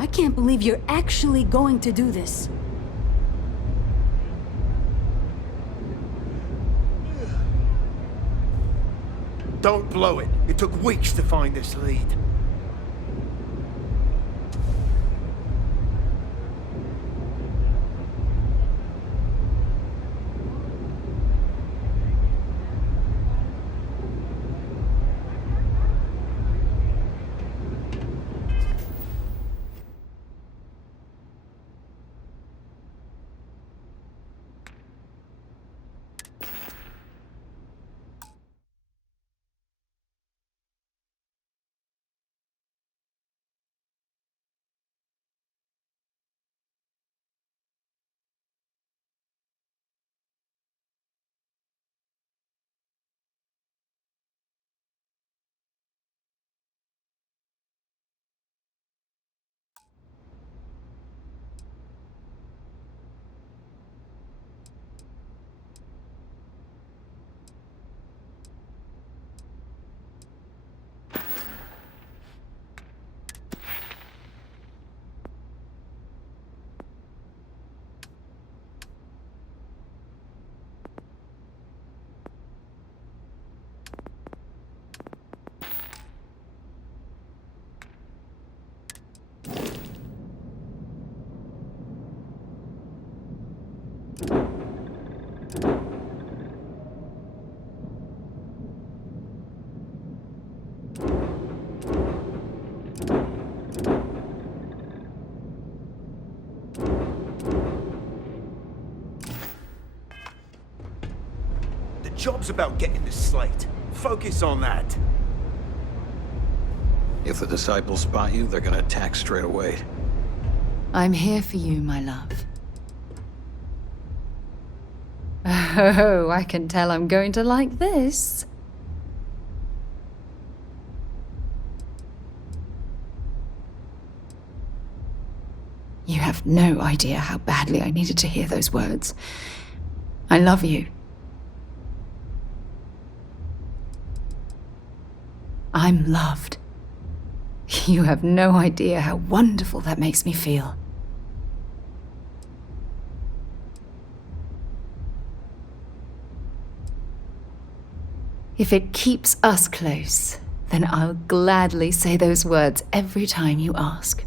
I can't believe you're actually going to do this. Don't blow it. It took weeks to find this lead. The job's about getting the slate. Focus on that. If the disciples spot you, they're gonna attack straight away. I'm here for you, my love. Oh, I can tell I'm going to like this. You have no idea how badly I needed to hear those words. I love you. I'm loved. You have no idea how wonderful that makes me feel. If it keeps us close, then I'll gladly say those words every time you ask.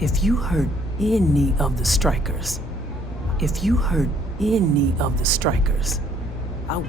If you hurt any of the strikers, I...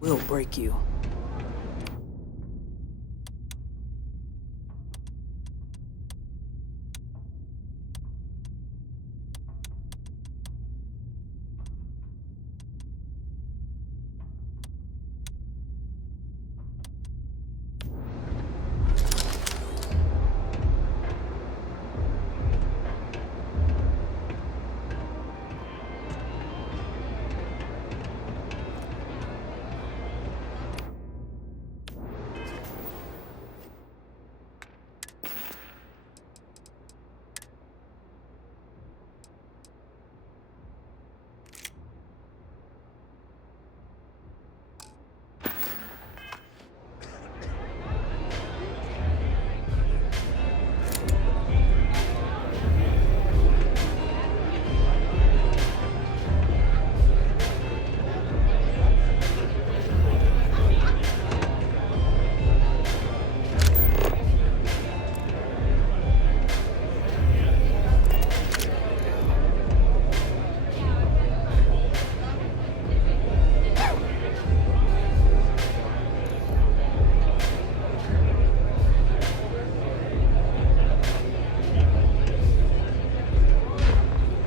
will break you.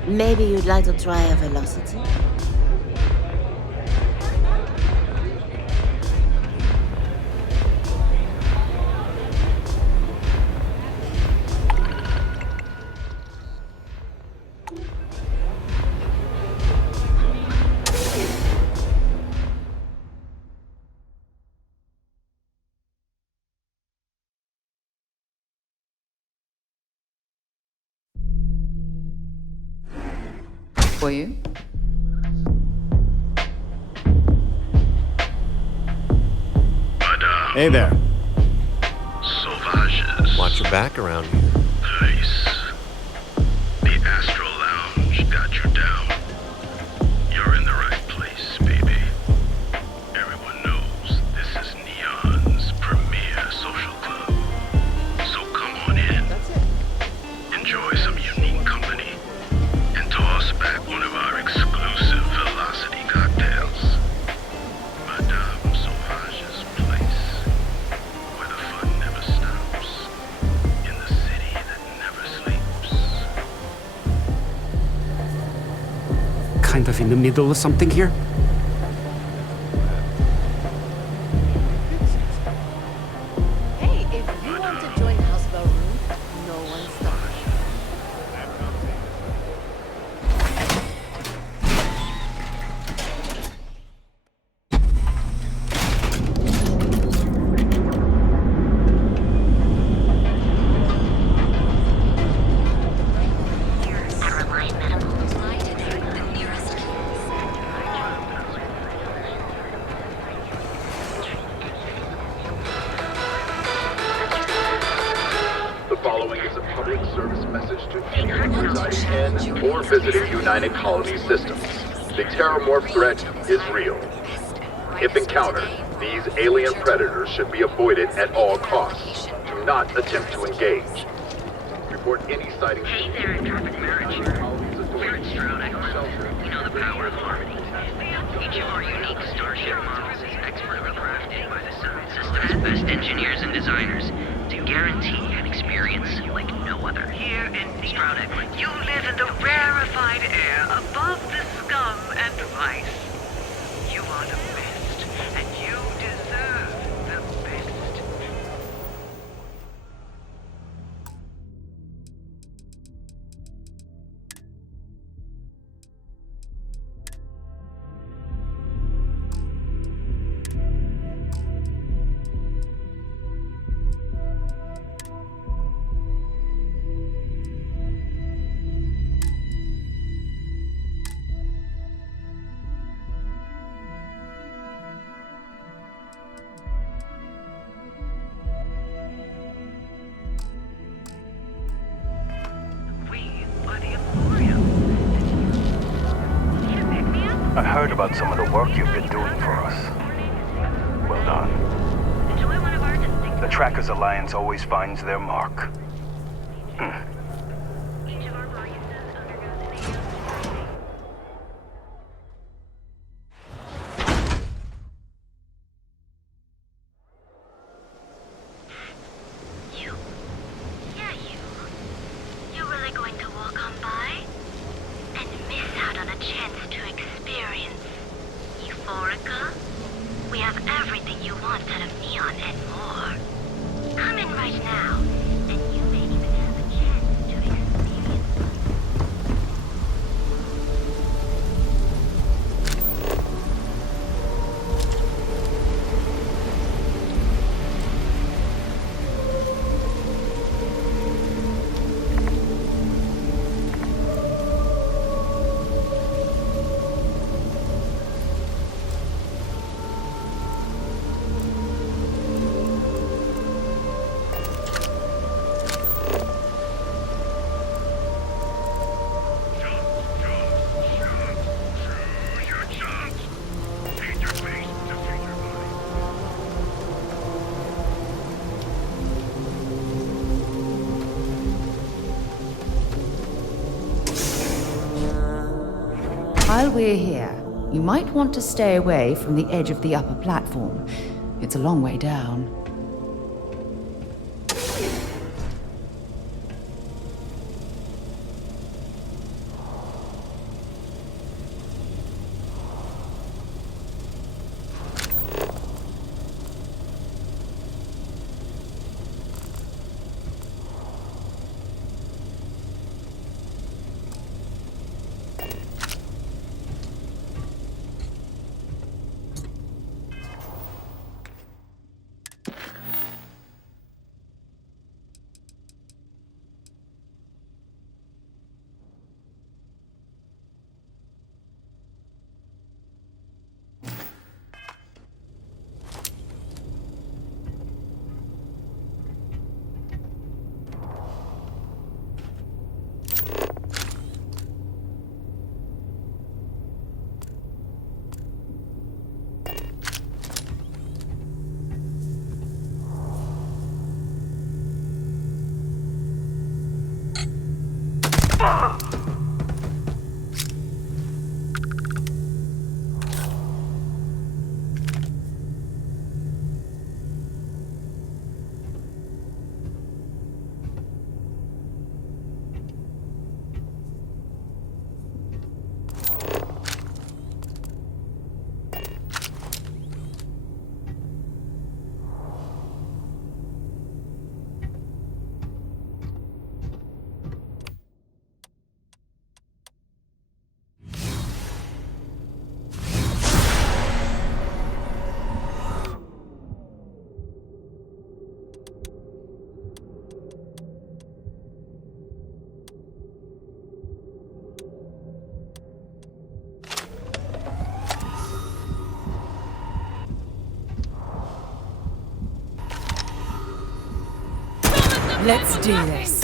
Maybe you'd like to try a velocity? For you? Hey there. Sauvages. Watch your back around here. Nice. The Astral Lounge got you down. You're in the right place, baby. Everyone knows this is Neon's premier social club. So come on in. Enjoy some unique company. And toss back one of our exclusive velocity cocktails. Madame Sauvage's place. Where the fun never stops. In the city that never sleeps. Kind of in the middle of something here? Hey, if you want to join House of Room, no one's stopping. The following is a public service message to anyone residing in or visiting United Colony systems. The terrormorph threat is real. If encountered, these alien predators should be avoided at all costs. Do not attempt to engage. Report any sightings. Hey there, Traffic Marriage. Here at Stroud Excellence, we know the power of harmony. Each of our unique starship models is expertly crafted by the Sun System's best engineers and designers to guarantee an experience like no other. Here in Stroud Excellence. you live in the rarefied air above the scum and vice. You are the best, and you deserve the best. I heard about some of the work you've been doing for us. Well done. The Trackers Alliance always finds their mark. You're really going to walk on by? And miss out on a chance to experience Euphorica? We have everything you want out of Neon and more. Come in right now, and you may even have a chance to experience. While we're here, you might want to stay away from the edge of the upper platform. It's a long way down. Let's do this.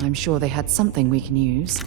I'm sure they had something we can use.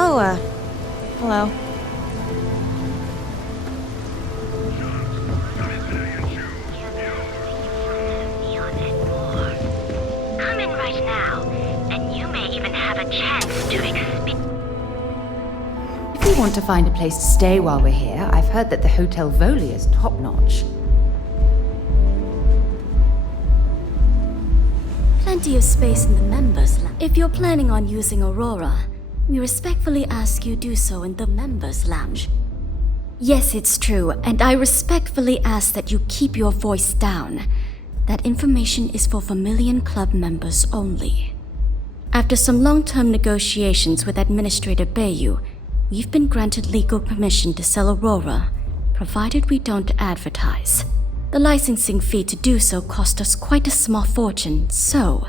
Oh, hello. Come in right now, and you may even have a chance to experience. If we want to find a place to stay while we're here, I've heard that the Hotel Voli is top-notch. Plenty of space in the members' lounge. If you're planning on using Aurora, we respectfully ask you do so in the members' lounge. Yes, it's true, and I respectfully ask that you keep your voice down. That information is for Vermilion Club members only. After some long-term negotiations with Administrator Bayou, we've been granted legal permission to sell Aurora, provided we don't advertise. The licensing fee to do so cost us quite a small fortune, so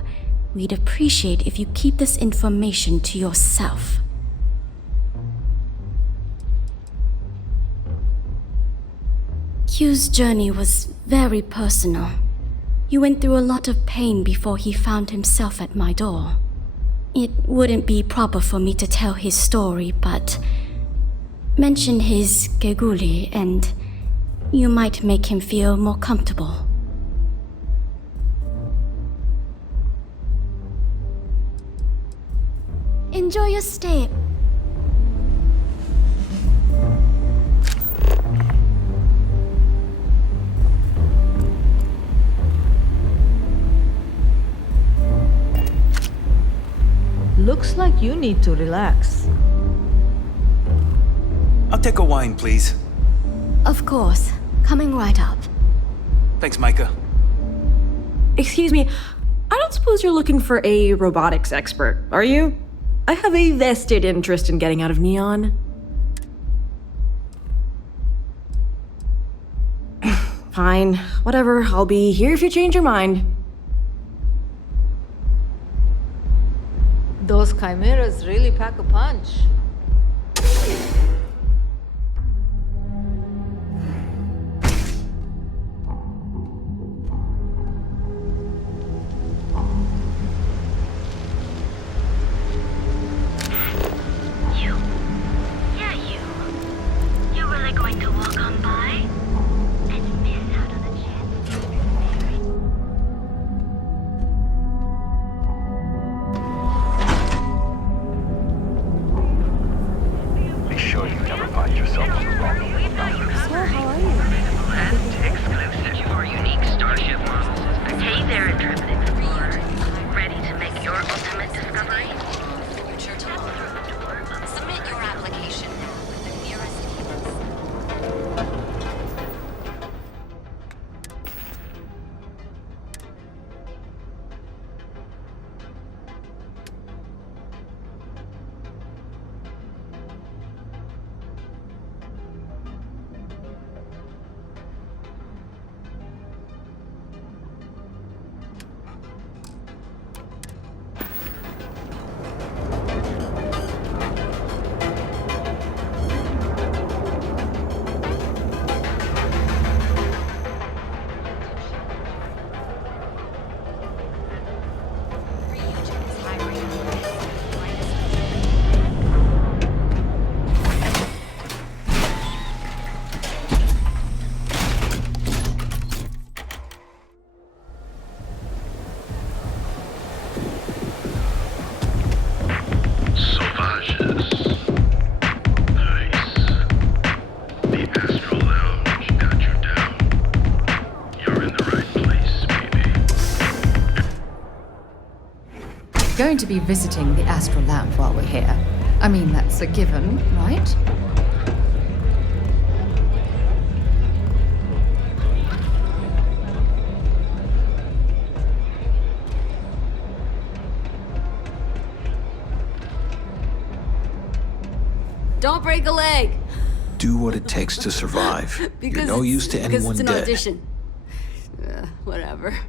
we'd appreciate if you keep this information to yourself. Q's journey was very personal. He went through a lot of pain before he found himself at my door. It wouldn't be proper for me to tell his story, but mention his geguli and you might make him feel more comfortable. Enjoy your stay. Looks like you need to relax. I'll take a wine, please. Of course. Coming right up. Thanks, Micah. Excuse me, I don't suppose you're looking for a robotics expert, are you? I have a vested interest in getting out of Neon. Fine, whatever, I'll be here if you change your mind. Those chimeras really pack a punch. going to be visiting the Astral Lounge while we're here. I mean, that's a given, right? Don't break a leg. Do what it takes to survive. You're no use to because anyone it's an dead. audition. Whatever.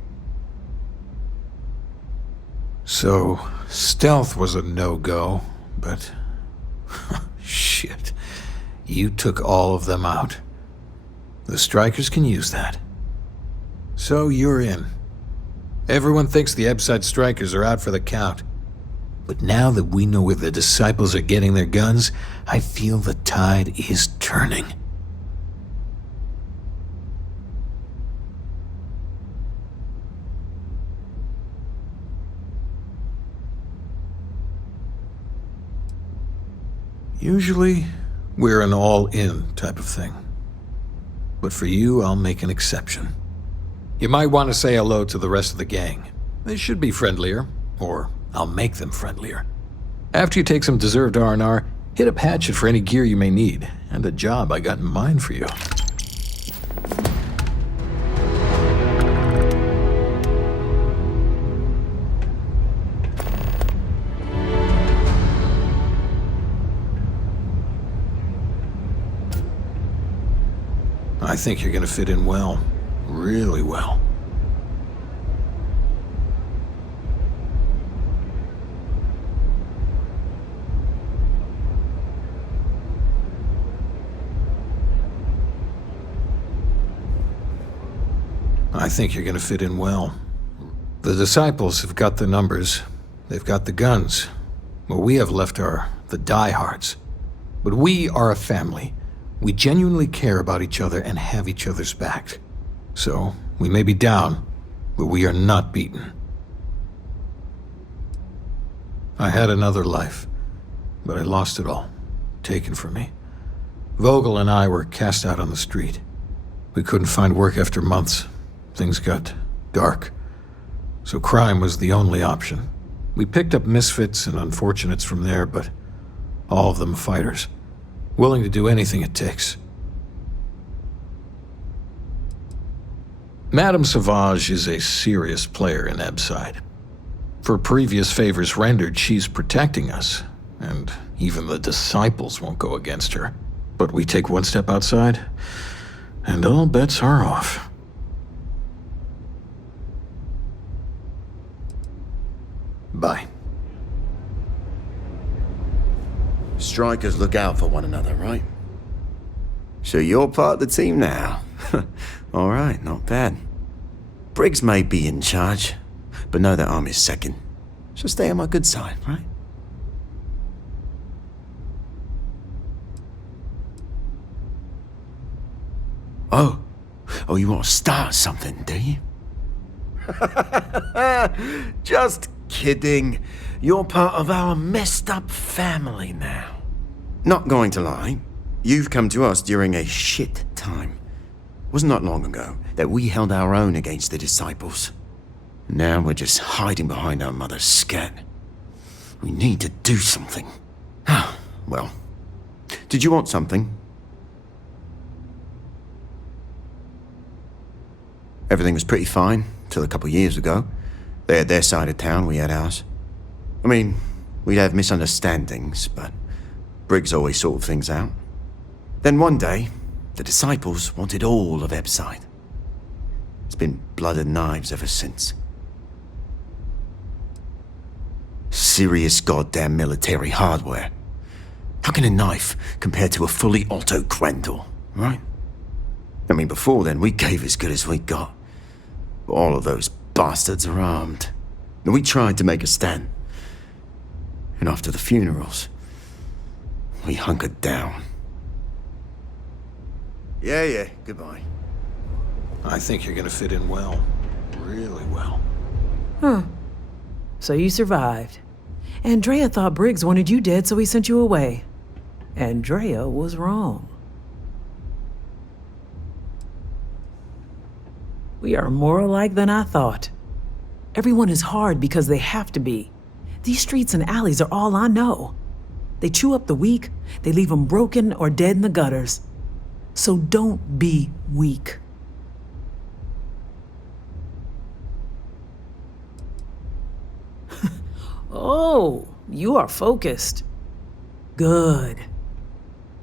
So, stealth was a no-go, but... shit. You took all of them out. The strikers can use that. So you're in. Everyone thinks the Ebside strikers are out for the count. But now that we know where the disciples are getting their guns, I feel the tide is turning. Usually, we're an all-in type of thing. But for you, I'll make an exception. You might want to say hello to the rest of the gang. They should be friendlier, or I'll make them friendlier. After you take some deserved R&R, hit up Hatchet for any gear you may need, and a job I got in mind for you. I think you're gonna fit in well. Really well. I think you're gonna fit in well. The disciples have got the numbers. They've got the guns. What we have left are the diehards. But we are a family. We genuinely care about each other and have each other's back. So, we may be down, but we are not beaten. I had another life, but I lost it all. Taken from me. Vogel and I were cast out on the street. We couldn't find work after months. Things got dark. So crime was the only option. We picked up misfits and unfortunates from there, but all of them fighters. Willing to do anything it takes. Madame Sauvage is a serious player in Ebside. For previous favors rendered, she's protecting us, and even the disciples won't go against her. But we take one step outside, and all bets are off. Bye. Strikers look out for one another, right? So you're part of the team now. All right, not bad. Briggs may be in charge, but know that I'm his second. So stay on my good side, right? Oh, you want to start something, do you? Just kidding. You're part of our messed up family now. Not going to lie, you've come to us during a shit time. It wasn't that long ago that we held our own against the disciples. Now we're just hiding behind our mother's scat. We need to do something. Well, did you want something? Everything was pretty fine till a couple years ago. They had their side of town, we had ours. I mean, we'd have misunderstandings, but Briggs always sorted things out. Then one day, the disciples wanted all of Ebside. It's been blood and knives ever since. Serious goddamn military hardware. How can a knife compare to a fully auto Grendel, right? I mean, before then, we gave as good as we got. But all of those bastards are armed. And we tried to make a stand. And after the funerals, we hunkered down. Yeah, goodbye. I think you're gonna fit in well. Really well. Huh. So you survived. Andrea thought Briggs wanted you dead, so he sent you away. Andrea was wrong. We are more alike than I thought. Everyone is hard because they have to be. These streets and alleys are all I know. They chew up the weak, they leave them broken or dead in the gutters. So don't be weak. Oh, you are focused. Good.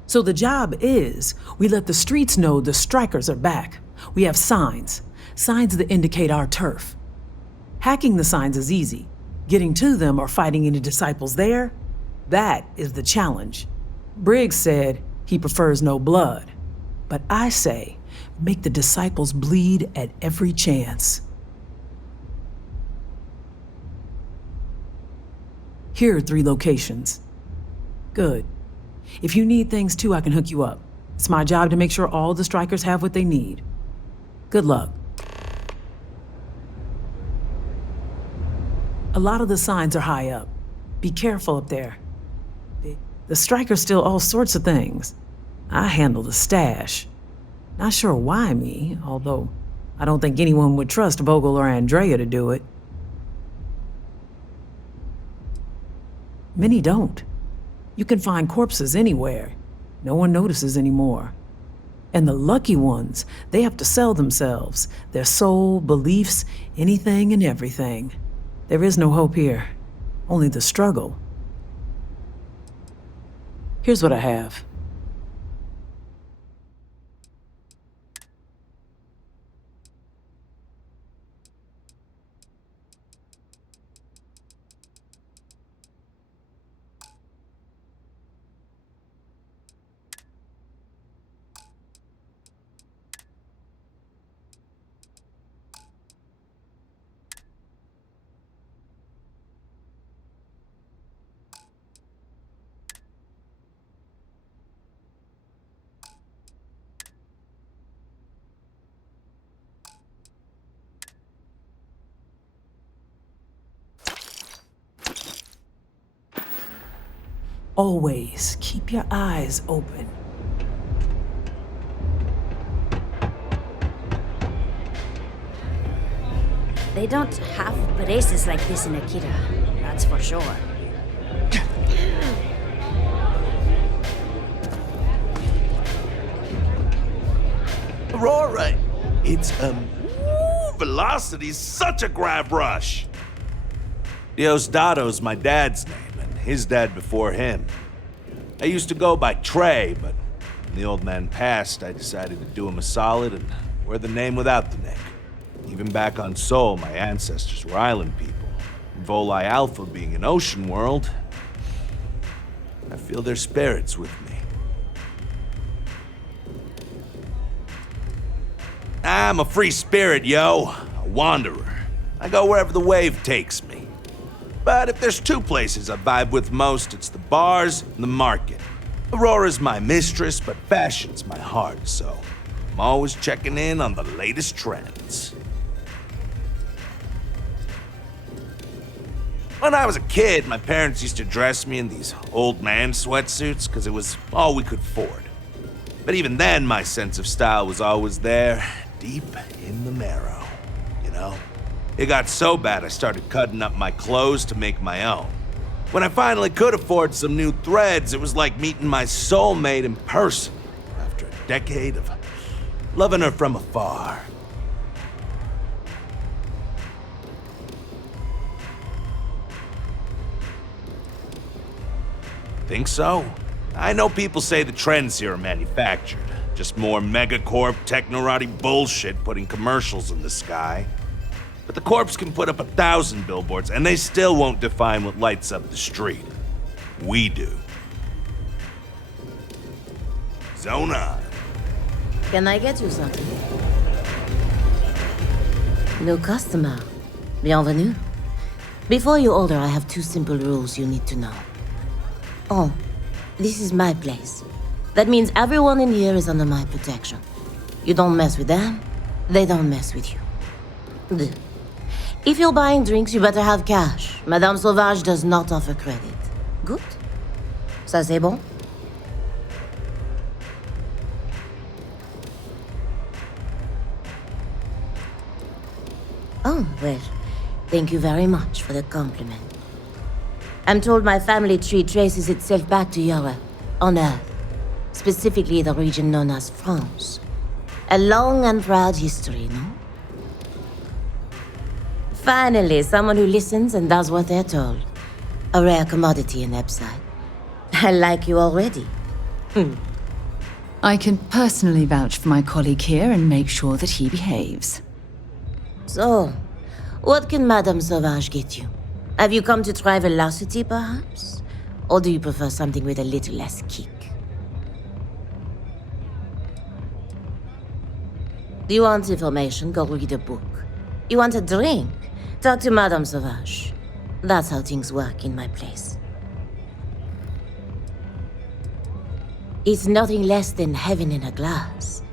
So the job is, we let the streets know the strikers are back. We have signs that indicate our turf. Hacking the signs is easy. Getting to them or fighting any disciples there, that is the challenge. Briggs said he prefers no blood. But I say, make the disciples bleed at every chance. Here are 3 locations. Good. If you need things too, I can hook you up. It's my job to make sure all the strikers have what they need. Good luck. A lot of the signs are high up. Be careful up there. The strikers steal all sorts of things. I handle the stash. Not sure why me, although I don't think anyone would trust Vogel or Andrea to do it. Many don't. You can find corpses anywhere. No one notices anymore. And the lucky ones, they have to sell themselves, their soul, beliefs, anything and everything. There is no hope here, only the struggle. Here's what I have. Always keep your eyes open. They don't have places like this in Akita, that's for sure. Aurora, it's, velocity's such a grab rush. Diosdado's my dad's name, and his dad before him. I used to go by Trey, but when the old man passed, I decided to do him a solid and wear the name without the nick. Even back on Sol, my ancestors were island people. Volii Alpha being an ocean world, I feel their spirits with me. I'm a free spirit, yo. A wanderer. I go wherever the wave takes me. But if there's 2 places I vibe with most, it's the bars and the market. Aurora's my mistress, but fashion's my heart, so I'm always checking in on the latest trends. When I was a kid, my parents used to dress me in these old man sweatsuits because it was all we could afford. But even then, my sense of style was always there, deep in the marrow, you know? It got so bad I started cutting up my clothes to make my own. When I finally could afford some new threads, it was like meeting my soulmate in person after a decade of loving her from afar. Think so? I know people say the trends here are manufactured. Just more megacorp, technorati bullshit putting commercials in the sky. But the corps can put up 1,000 billboards and they still won't define what lights up the street. We do. Zone on. Can I get you something? New customer. Bienvenue. Before you order, I have 2 simple rules you need to know. Oh, this is my place. That means everyone in here is under my protection. You don't mess with them, they don't mess with you. Deux. If you're buying drinks, you better have cash. Madame Sauvage does not offer credit. Good? Ça c'est bon? Oh, well, thank you very much for the compliment. I'm told my family tree traces itself back to Europe, on Earth, specifically the region known as France. A long and proud history, no? Finally, someone who listens and does what they're told. A rare commodity in Epside. I like you already. I can personally vouch for my colleague here and make sure that he behaves. So, what can Madame Sauvage get you? Have you come to try velocity, perhaps? Or do you prefer something with a little less kick? Do you want information? Go read a book. You want a drink? Talk to Madame Sauvage. That's how things work in my place. It's nothing less than heaven in a glass.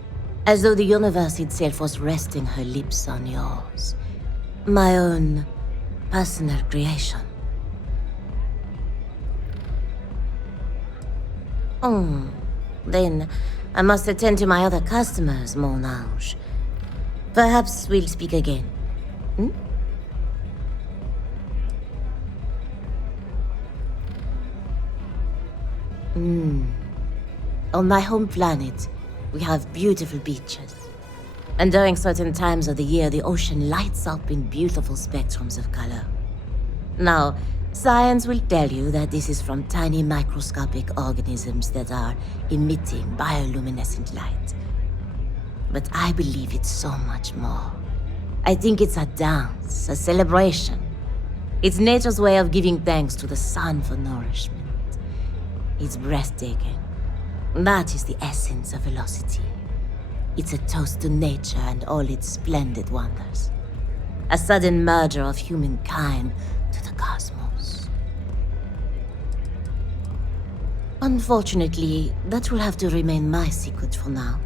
As though the universe itself was resting her lips on yours. My own personal creation. Oh, then I must attend to my other customers, mon ange. Perhaps we'll speak again. On my home planet, we have beautiful beaches. And during certain times of the year, the ocean lights up in beautiful spectrums of color. Now, science will tell you that this is from tiny microscopic organisms that are emitting bioluminescent light. But I believe it's so much more. I think it's a dance, a celebration. It's nature's way of giving thanks to the sun for nourishment. It's breathtaking. That is the essence of velocity. It's a toast to nature and all its splendid wonders. A sudden merger of humankind to the cosmos. Unfortunately, that will have to remain my secret for now.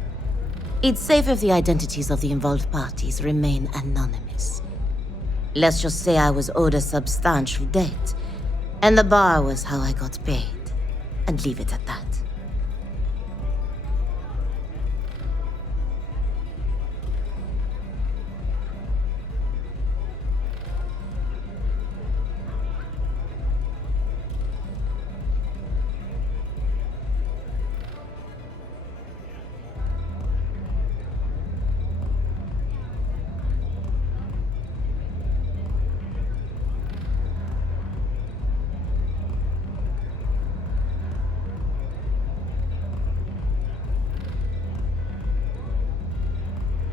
It's safe if the identities of the involved parties remain anonymous. Let's just say I was owed a substantial debt, and the bar was how I got paid. And leave it at that.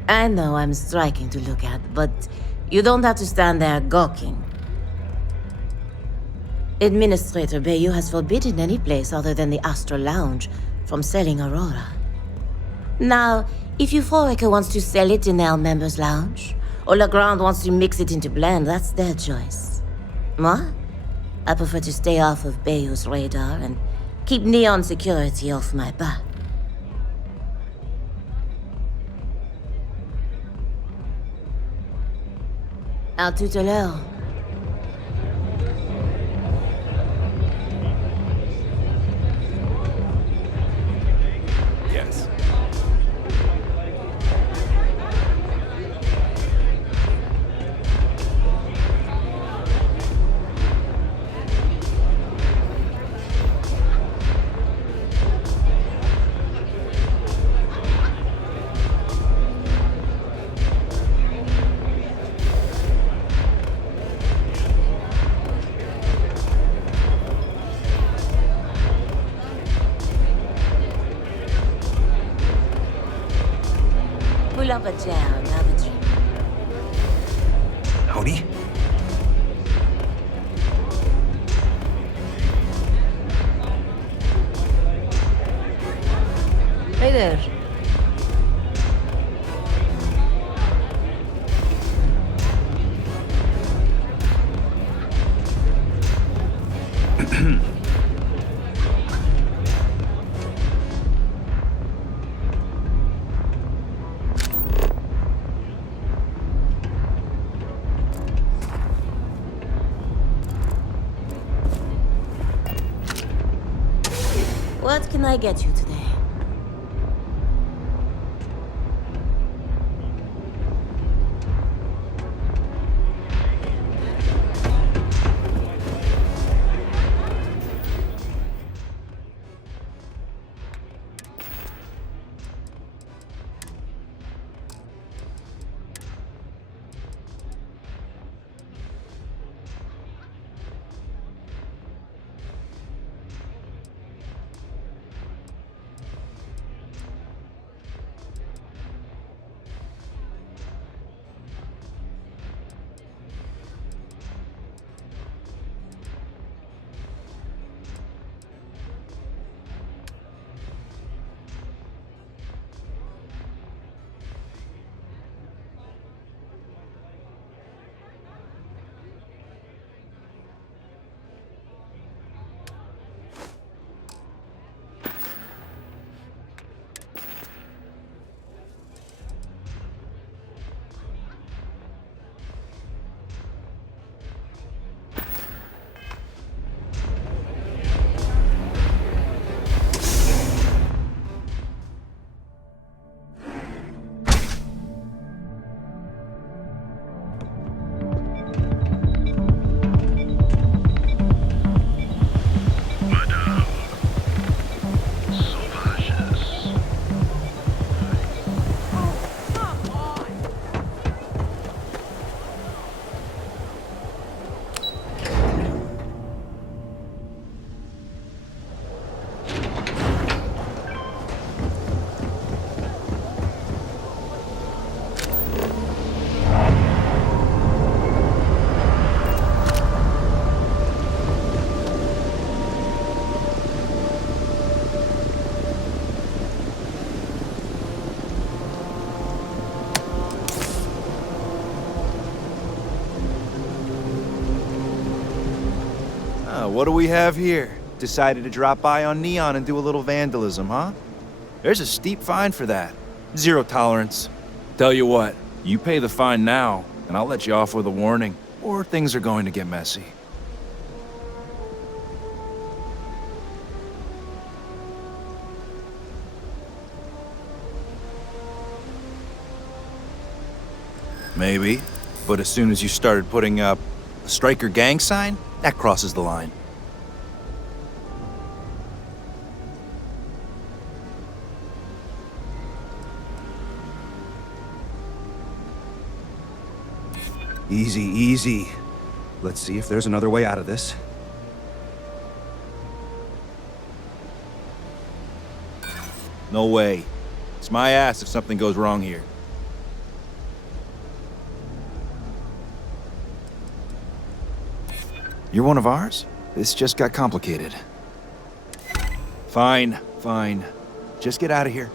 I know I'm striking to look at, but you don't have to stand there gawking. Administrator Bayou has forbidden any place other than the Astral Lounge from selling Aurora. Now, if Euphorica wants to sell it in our members' lounge, or Legrand wants to mix it into blend, that's their choice. Moi, I prefer to stay off of Bayou's radar and keep Neon security off my back. À tout à l'heure. Yes. Pull up a chair and have a drink. Howdy. Hey there. What can I get you today? what do we have here? Decided to drop by on Neon and do a little vandalism, huh? There's a steep fine for that. 0 tolerance. Tell you what, you pay the fine now, and I'll let you off with a warning, or things are going to get messy. Maybe, but as soon as you started putting up a Striker gang sign, that crosses the line. Easy, easy. Let's see if there's another way out of this. No way. It's my ass if something goes wrong here. You're one of ours? This just got complicated. Fine, fine. Just get out of here.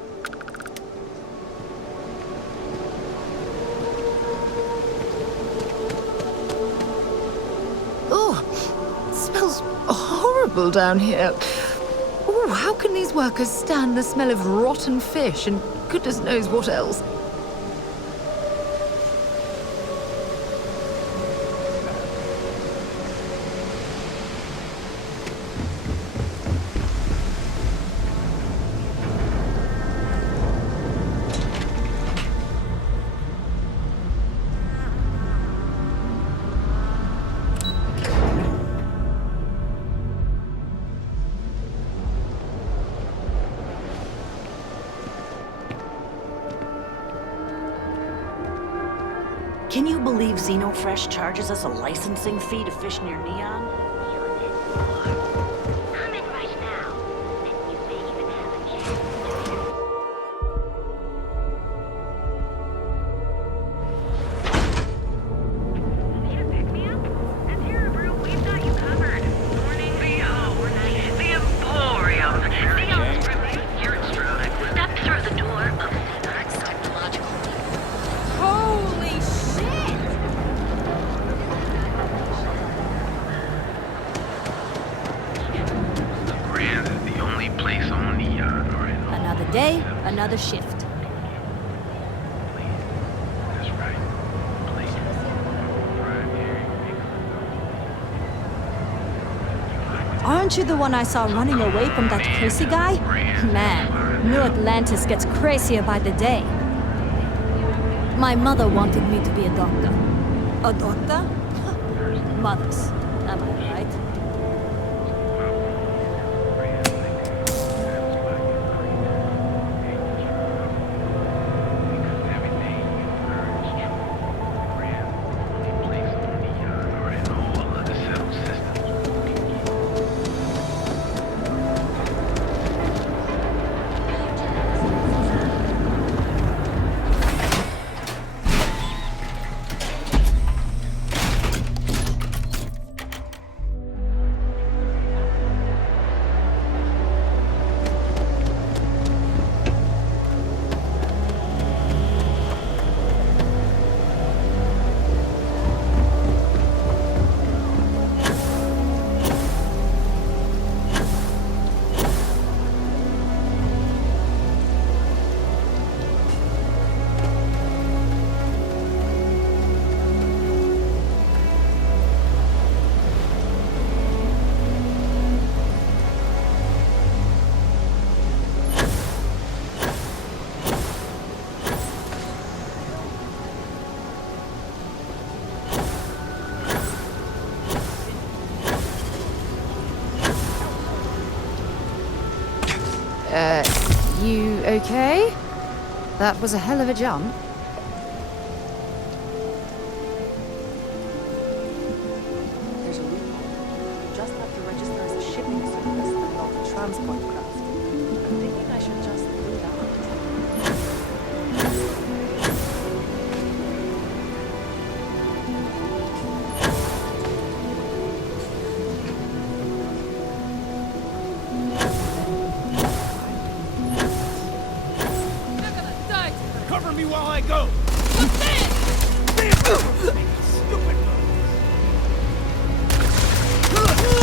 Horrible down here. Ooh, how can these workers stand the smell of rotten fish and goodness knows what else? Can you believe Xenofresh charges us a licensing fee to fish near Neon? Come in right now, and you may even have a chance. The Emporium. Step through the door of Synod's technological. Holy shit! The Grand is the only place on Neon, alright? Another day, another shift. That's right. Please. Right here. Aren't you the one I saw running away from that crazy guy? Man, New Atlantis gets crazier by the day. My mother wanted me to be a doctor. A doctor? Mothers. Am I right? You okay? That was a hell of a jump. There's a loophole. You just have to register as a shipping service and not a transport craft. I'm thinking I should just do that. Cover me while I go!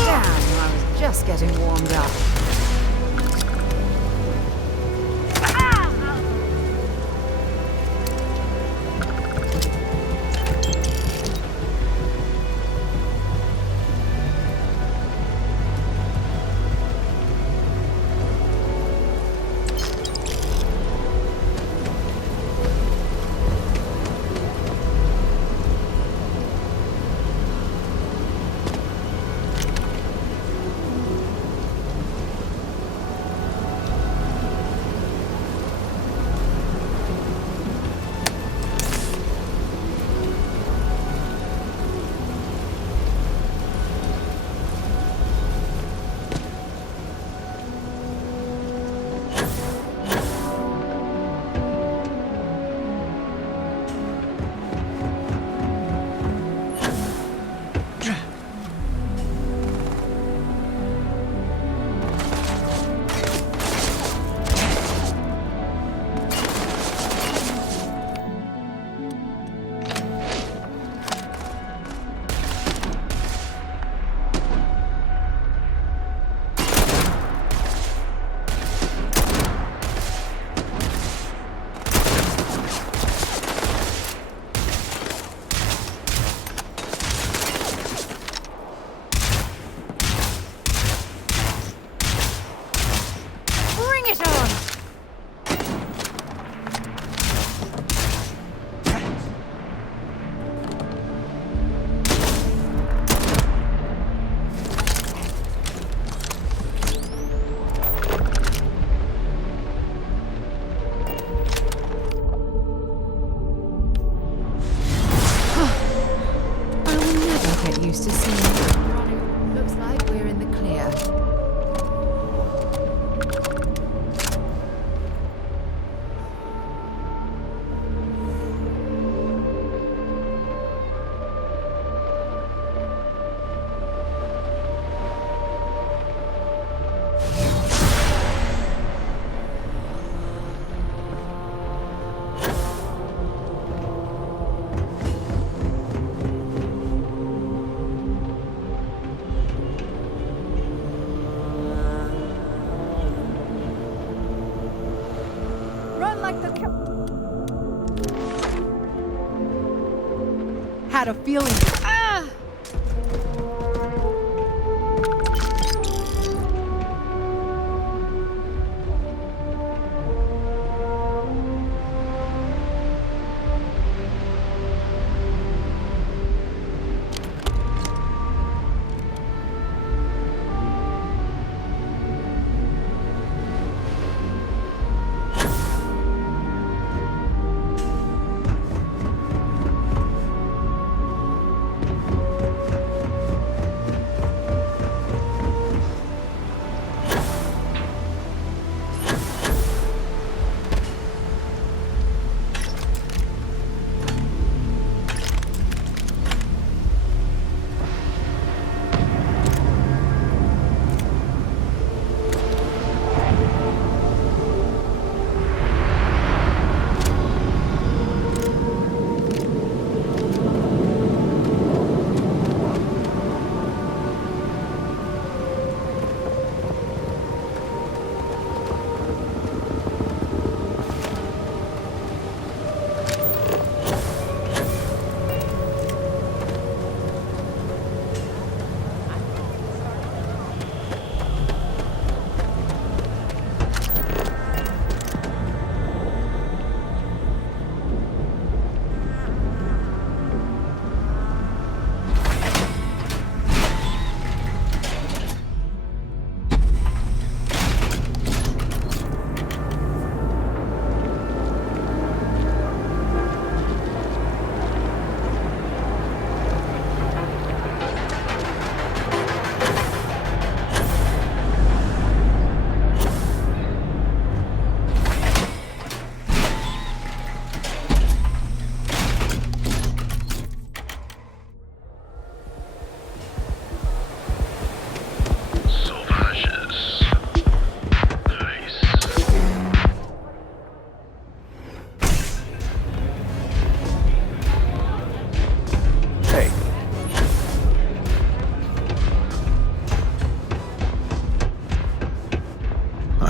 Yeah. just getting warmed up. Used to seeing you running. Looks like we're in the clear. Had a feeling.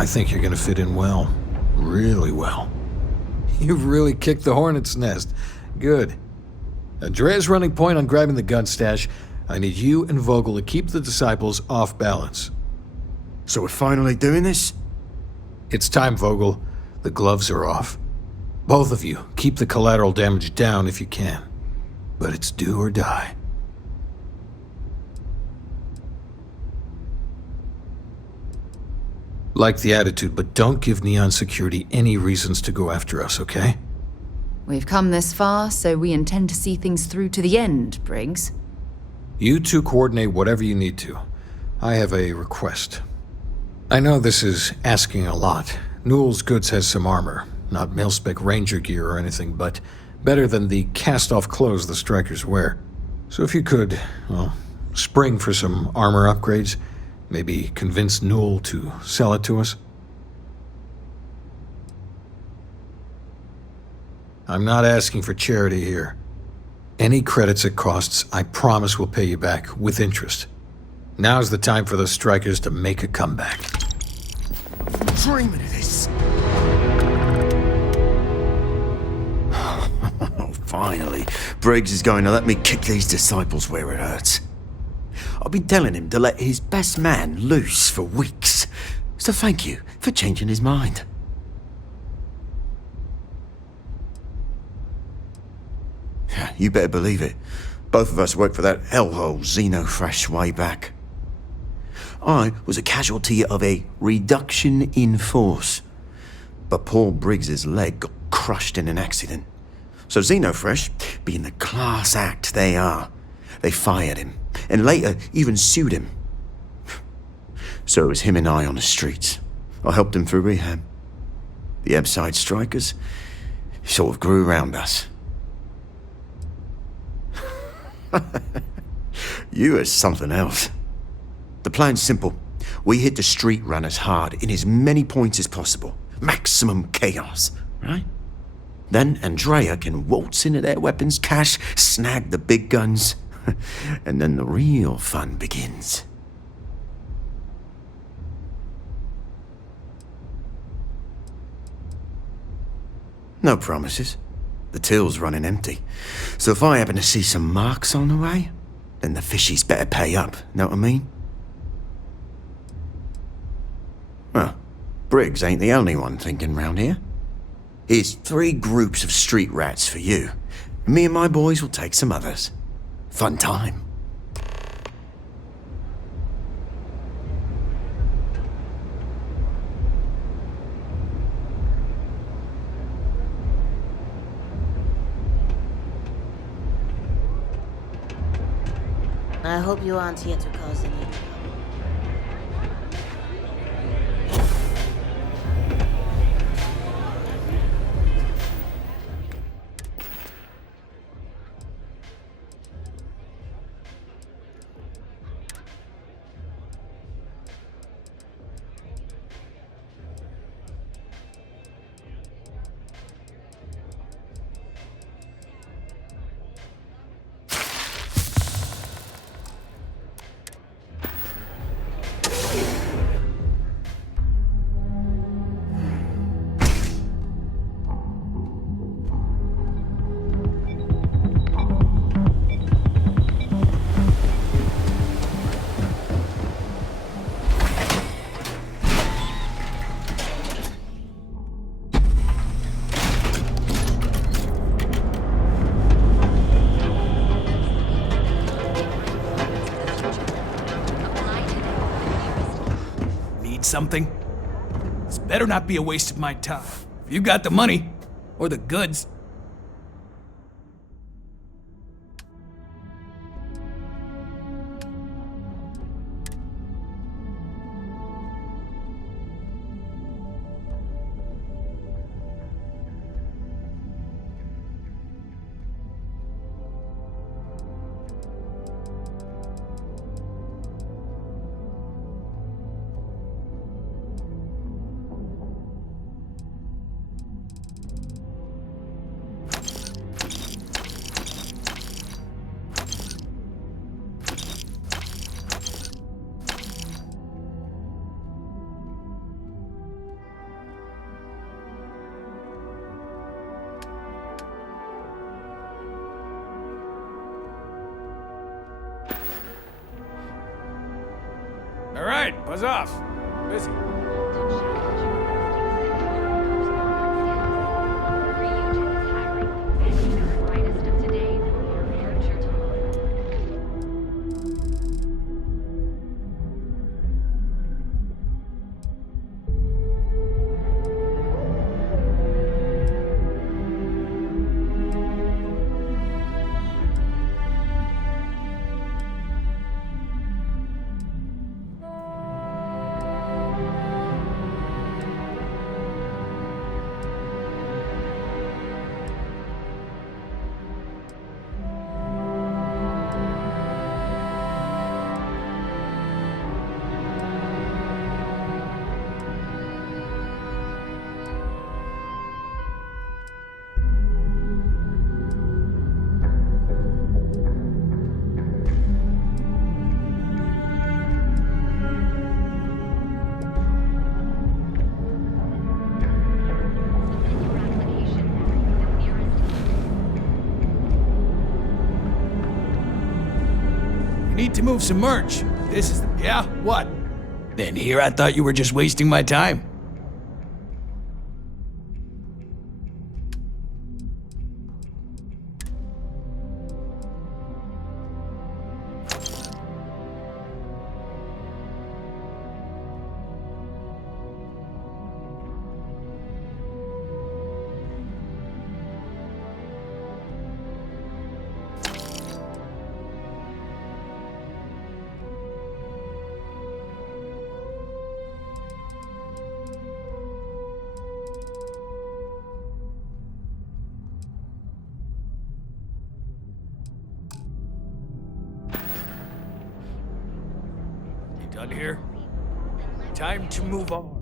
think you're gonna fit in well. Really well. You've really kicked the hornet's nest. Good. Andrea's running point on grabbing the gun stash. I need you and Vogel to keep the disciples off balance. So we're finally doing this? It's time, Vogel. The gloves are off. Both of you, keep the collateral damage down if you can. But it's do or die. Like the attitude, but don't give Neon Security any reasons to go after us, okay? We've come this far, so we intend to see things through to the end, Briggs. You two coordinate whatever you need to. I have a request. I know this is asking a lot. Newell's Goods has some armor. Not mil-spec ranger gear or anything, but better than the cast-off clothes the strikers wear. So if you could, well, spring for some armor upgrades, maybe convince Newell to sell it to us. I'm not asking for charity here. Any credits it costs, I promise we'll pay you back with interest. Now's the time for the strikers to make a comeback. Dreaming of this. Finally, Briggs is going to let me kick these disciples where it hurts. I've been telling him to let his best man loose for weeks. So thank you for changing his mind. You better believe it. Both of us worked for that hellhole Xenofresh way back. I was a casualty of a reduction in force. But Paul Briggs's leg got crushed in an accident. So Xenofresh, being the class act they are, they fired him, and later even sued him. So it was him and I on the streets. I helped him through rehab. The Ebbside strikers sort of grew around us. You are something else. The plan's simple. We hit the street runners hard in as many points as possible. Maximum chaos, right? Then Andrea can waltz into their weapons cache, snag the big guns, and then the real fun begins. No promises. The till's running empty. So if I happen to see some marks on the way, then the fishies better pay up, know what I mean? Well, Briggs ain't the only one thinking round here. Here's 3 groups of street rats for you. Me and my boys will take some others. Fun time. I hope you aren't here to cause any trouble. Something? This better not be a waste of my time. If you got the money, or the goods. All right, buzz off. Busy. Need to move some merch. This is... Yeah? What? Then here I thought you were just wasting my time. Done here? Time to move on.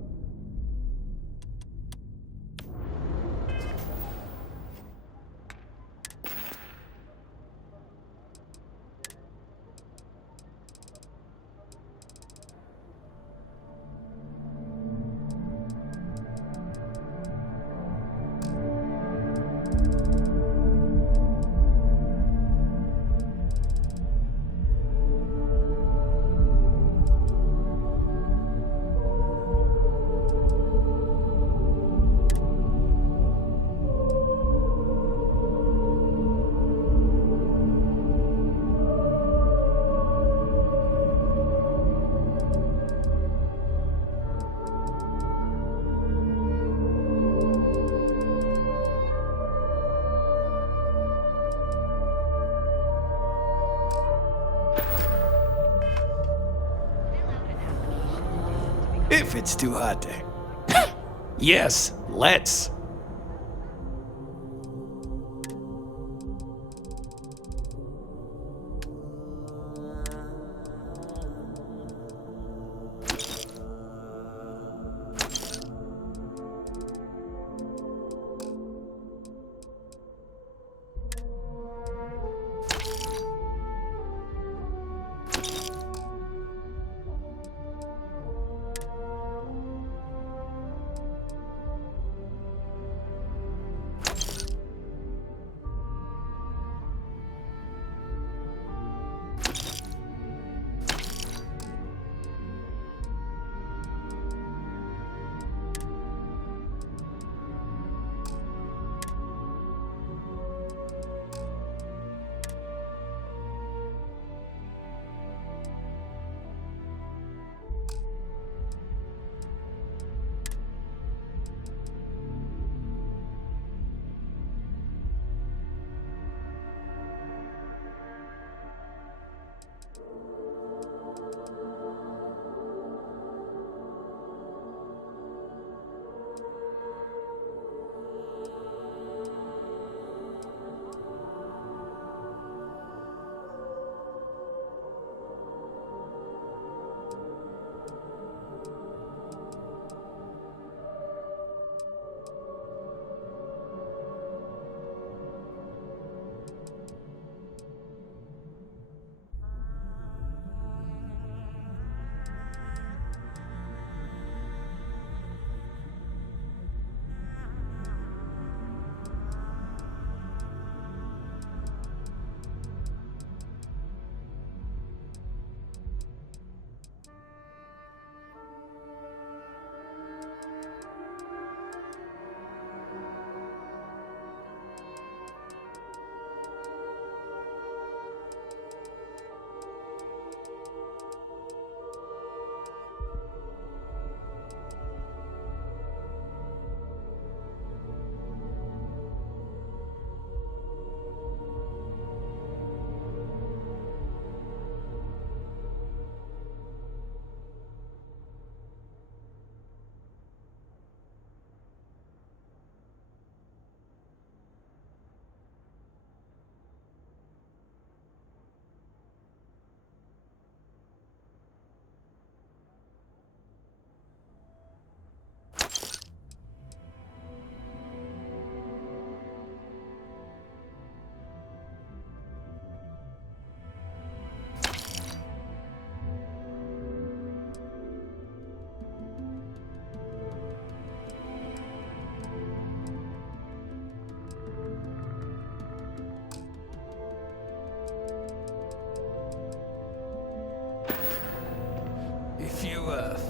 If it's too hot to... Yes, let's.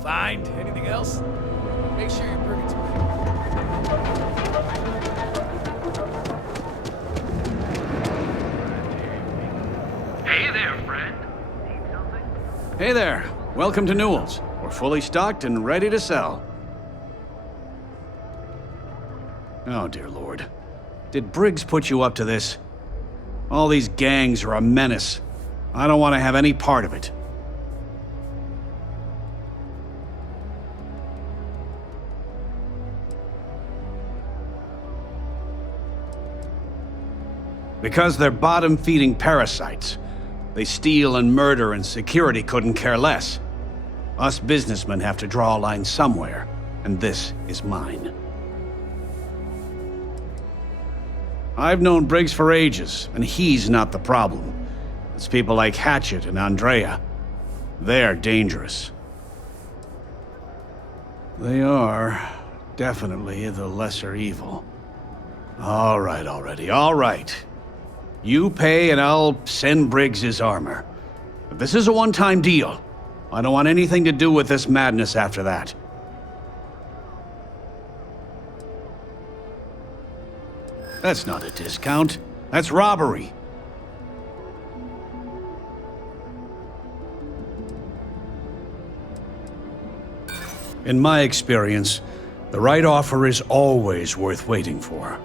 find anything else? Make sure you bring it to me. Hey there, friend. Hey there. Welcome to Newell's. We're fully stocked and ready to sell. Oh, dear Lord. Did Briggs put you up to this? All these gangs are a menace. I don't want to have any part of it. Because they're bottom-feeding parasites. They steal and murder, and security couldn't care less. Us businessmen have to draw a line somewhere, and this is mine. I've known Briggs for ages, and he's not the problem. It's people like Hatchet and Andrea. They're dangerous. They are definitely the lesser evil. All right already, all right. You pay and I'll send Briggs his armor. But this is a one-time deal. I don't want anything to do with this madness after that. That's not a discount. That's robbery. In my experience, the right offer is always worth waiting for.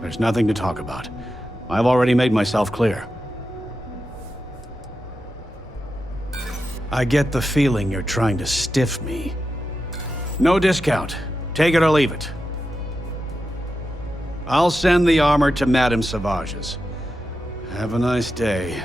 There's nothing to talk about. I've already made myself clear. I get the feeling you're trying to stiff me. No discount. Take it or leave it. I'll send the armor to Madame Savage's. Have a nice day.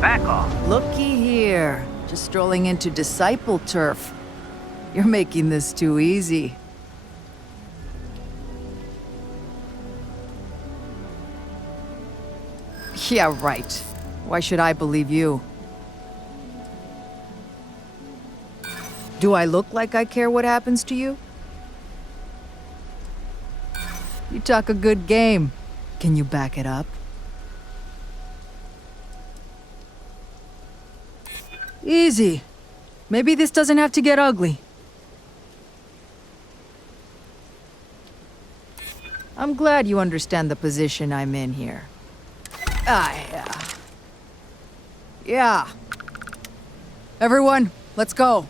Back off. Looky here. Just strolling into disciple turf. You're making this too easy. Yeah, right. Why should I believe you? Do I look like I care what happens to you? You talk a good game. Can you back it up? Easy. Maybe this doesn't have to get ugly. I'm glad you understand the position I'm in here. Yeah. Yeah. Everyone, let's go.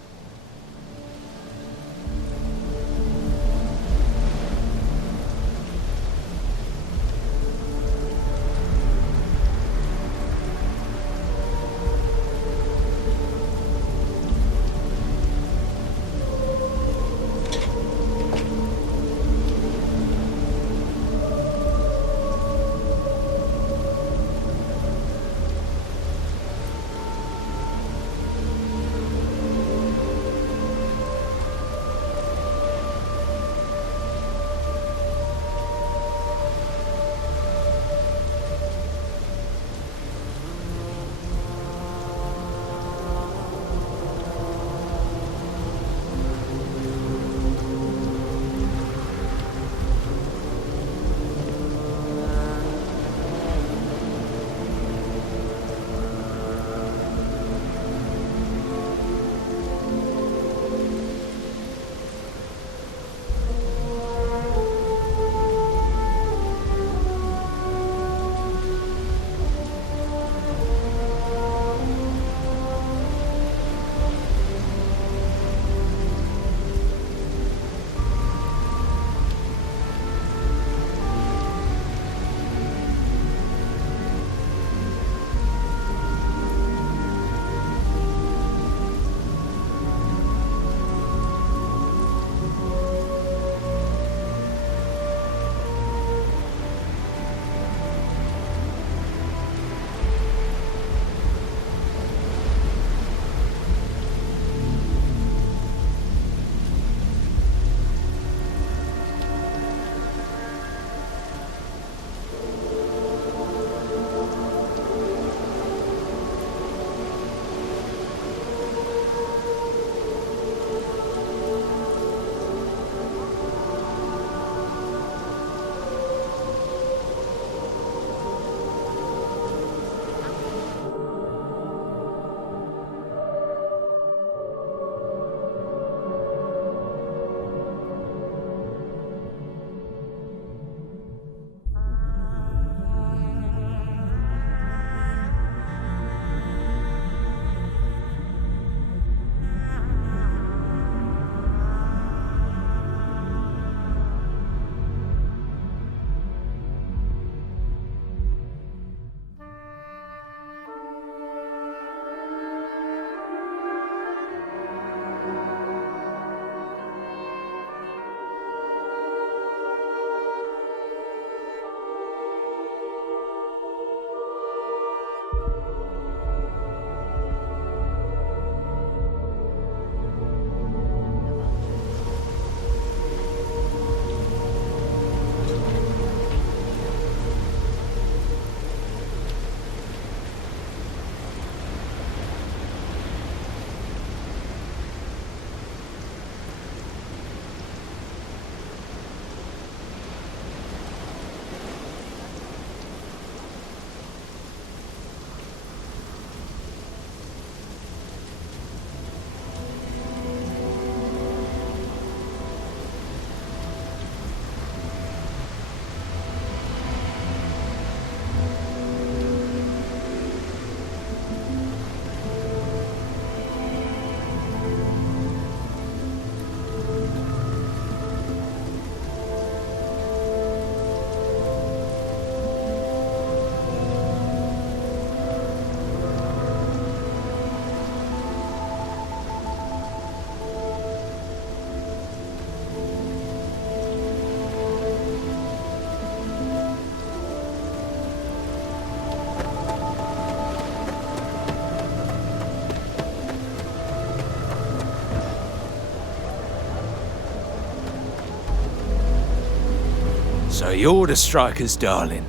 So you're the strikers, darling.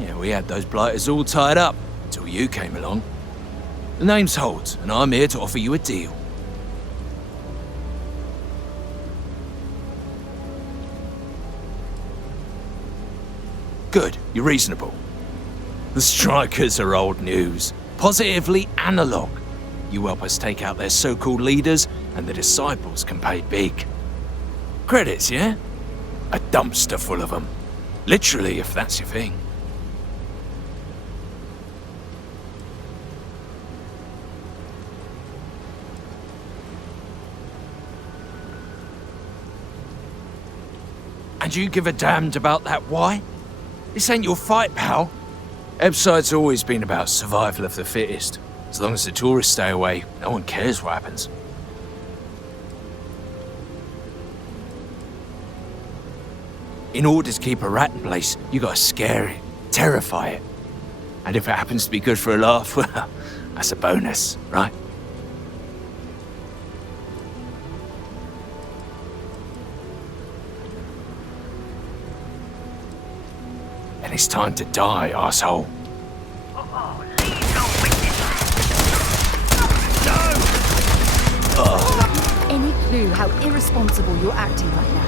Yeah, we had those blighters all tied up until you came along. The name's Holt, and I'm here to offer you a deal. Good, you're reasonable. The strikers are old news, positively analog. You help us take out their so-called leaders, and the disciples can pay big. Credits, yeah? A dumpster full of them. Literally, if that's your thing. And you give a damned about that why? This ain't your fight, pal. Ebside's always been about survival of the fittest. As long as the tourists stay away, no one cares what happens. In order to keep a rat in place, you gotta scare it, terrify it. And if it happens to be good for a laugh, well, that's a bonus, right? And it's time to die, arsehole. Any clue how irresponsible you're acting right now?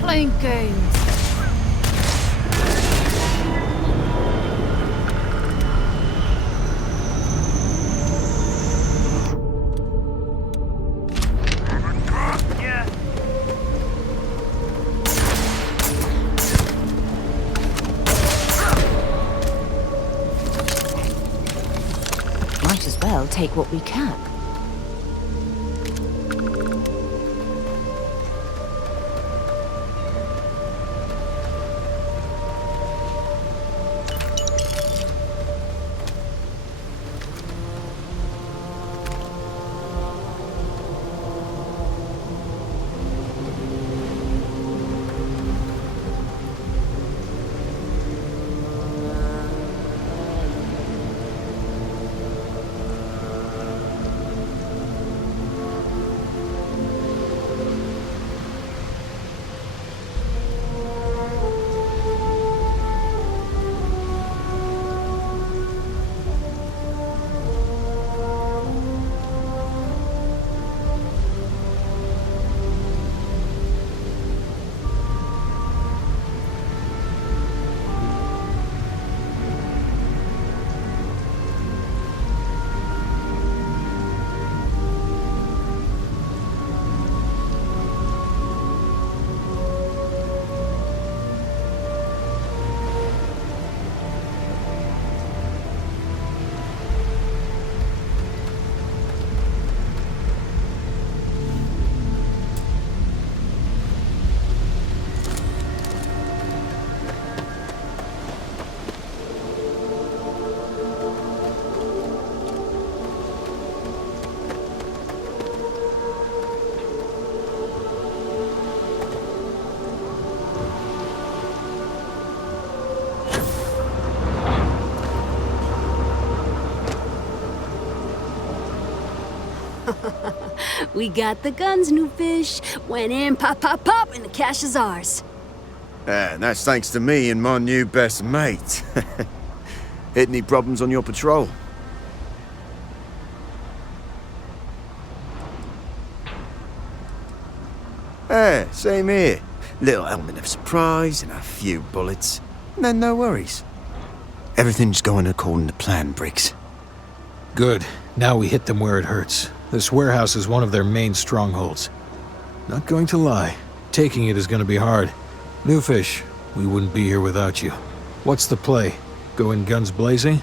Playing games. Might as well take what we can. We got the guns, new fish. Went in, pop, pop, pop, and the cash is ours. And that's thanks to me and my new best mate. Hit any problems on your patrol? Same here. Little element of surprise and a few bullets. And then no worries. Everything's going according to plan, Briggs. Good. Now we hit them where it hurts. This warehouse is one of their main strongholds. Not going to lie. Taking it is going to be hard. New fish, we wouldn't be here without you. What's the play? Go in guns blazing?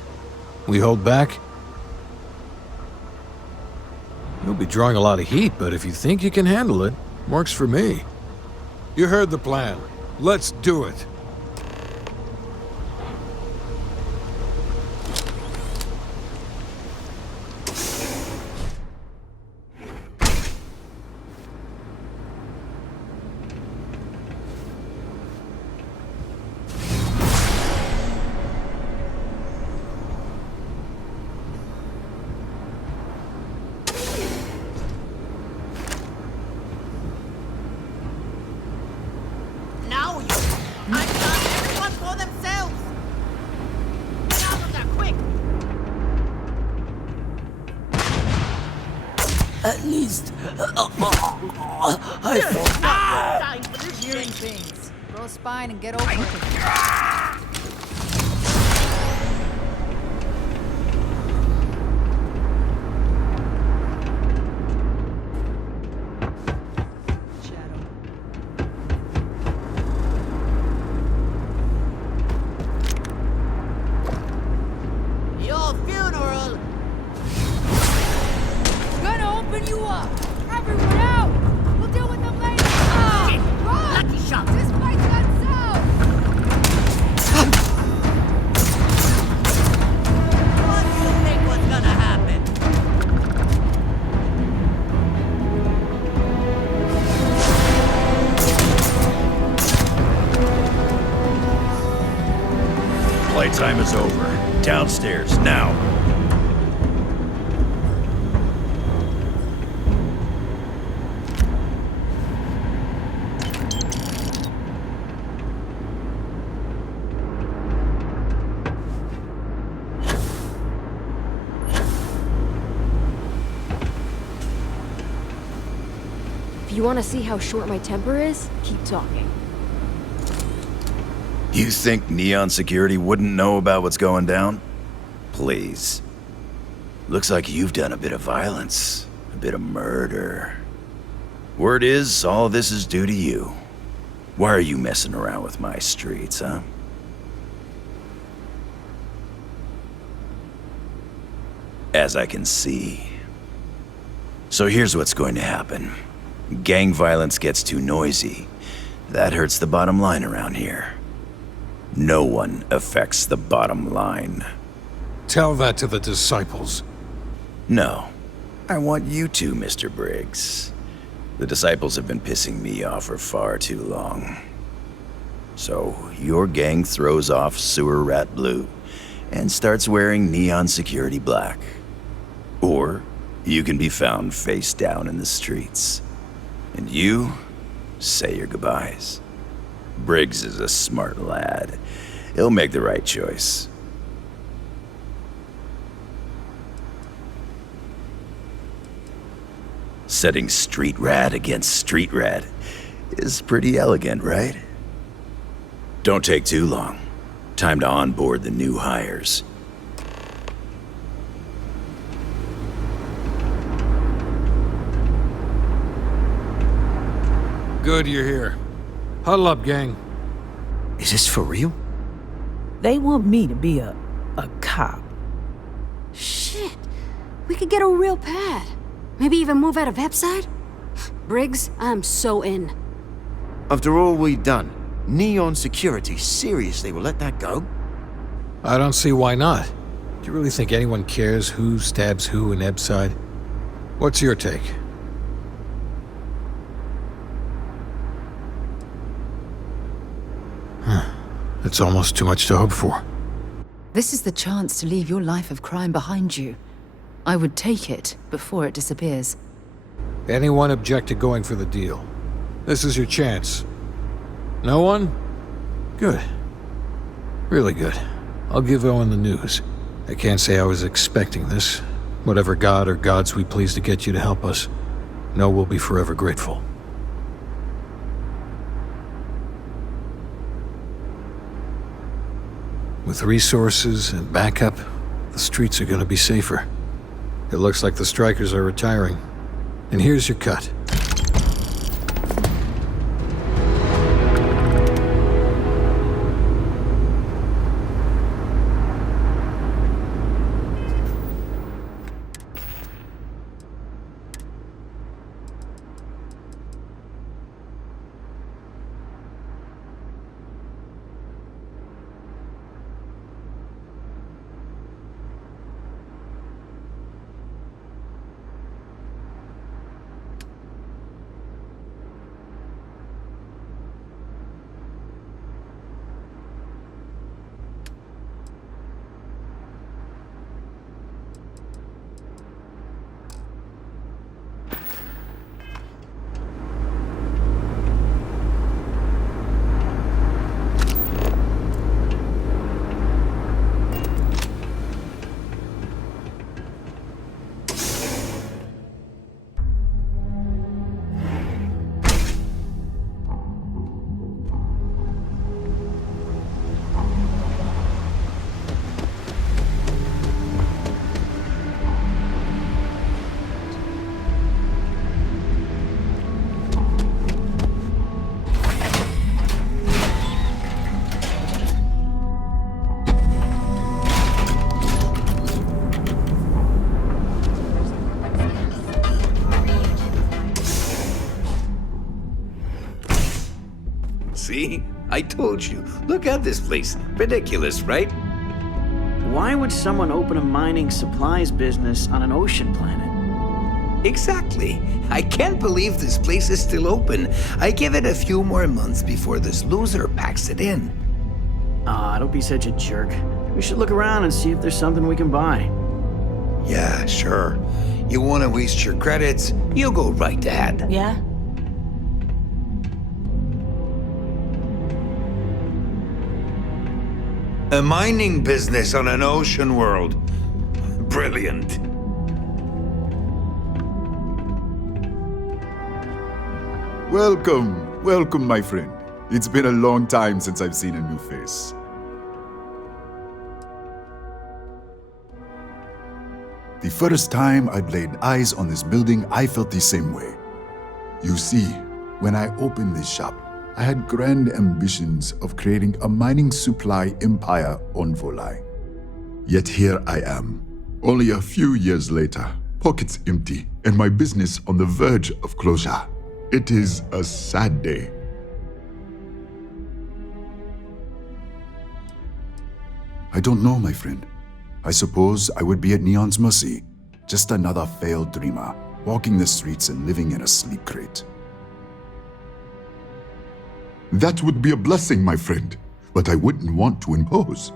We hold back? You'll be drawing a lot of heat, but if you think you can handle it, works for me. You heard the plan. Let's do it. At least, I thought. Hearing things. Grow spine and get over it. Your funeral. Gonna open you up! Everyone out! We'll deal with them later! Run! Lucky shot. This fight's gone south! What do you think was gonna happen? Playtime is over. Downstairs, now. If you want to see how short my temper is, keep talking. You think Neon Security wouldn't know about what's going down? Please. Looks like you've done a bit of violence, a bit of murder. Word is, all this is due to you. Why are you messing around with my streets, huh? As I can see. So here's what's going to happen. Gang violence gets too noisy. That hurts the bottom line around here. No one affects the bottom line. Tell that to the disciples. No. I want you to, Mr. Briggs. The disciples have been pissing me off for far too long. So, your gang throws off Sewer Rat Blue and starts wearing Neon Security Black. Or, you can be found face down in the streets. And you say your goodbyes. Briggs is a smart lad. He'll make the right choice. Setting street rat against street rat is pretty elegant, right? Don't take too long. Time to onboard the new hires. Good you're here. Huddle up, gang. Is this for real? They want me to be a cop. Shit. We could get a real pad. Maybe even move out of Epside? Briggs, I'm so in. After all we've done, Neon Security seriously will let that go? I don't see why not. Do you really think anyone cares who stabs who in Epside? What's your take? It's almost too much to hope for. This is the chance to leave your life of crime behind you. I would take it before it disappears. Anyone object to going for the deal? This is your chance. No one? Good. Really good. I'll give Owen the news. I can't say I was expecting this. Whatever god or gods we please to get you to help us, know we'll be forever grateful. With resources and backup, the streets are gonna be safer. It looks like the strikers are retiring. And here's your cut. See? I told you. Look at this place. Ridiculous, right? Why would someone open a mining supplies business on an ocean planet? Exactly. I can't believe this place is still open. I give it a few more months before this loser packs it in. Ah, don't be such a jerk. We should look around and see if there's something we can buy. Yeah, sure. You want to waste your credits? You go right ahead. Yeah? A mining business on an ocean world. Brilliant. Welcome, my friend. It's been a long time since I've seen a new face. The first time I laid eyes on this building, I felt the same way. You see, when I opened this shop, I had grand ambitions of creating a mining supply empire on Volai. Yet here I am, only a few years later, pockets empty, and my business on the verge of closure. It is a sad day. I don't know, my friend. I suppose I would be at Neon's mercy, just another failed dreamer, walking the streets and living in a sleep crate. That would be a blessing, my friend, but I wouldn't want to impose.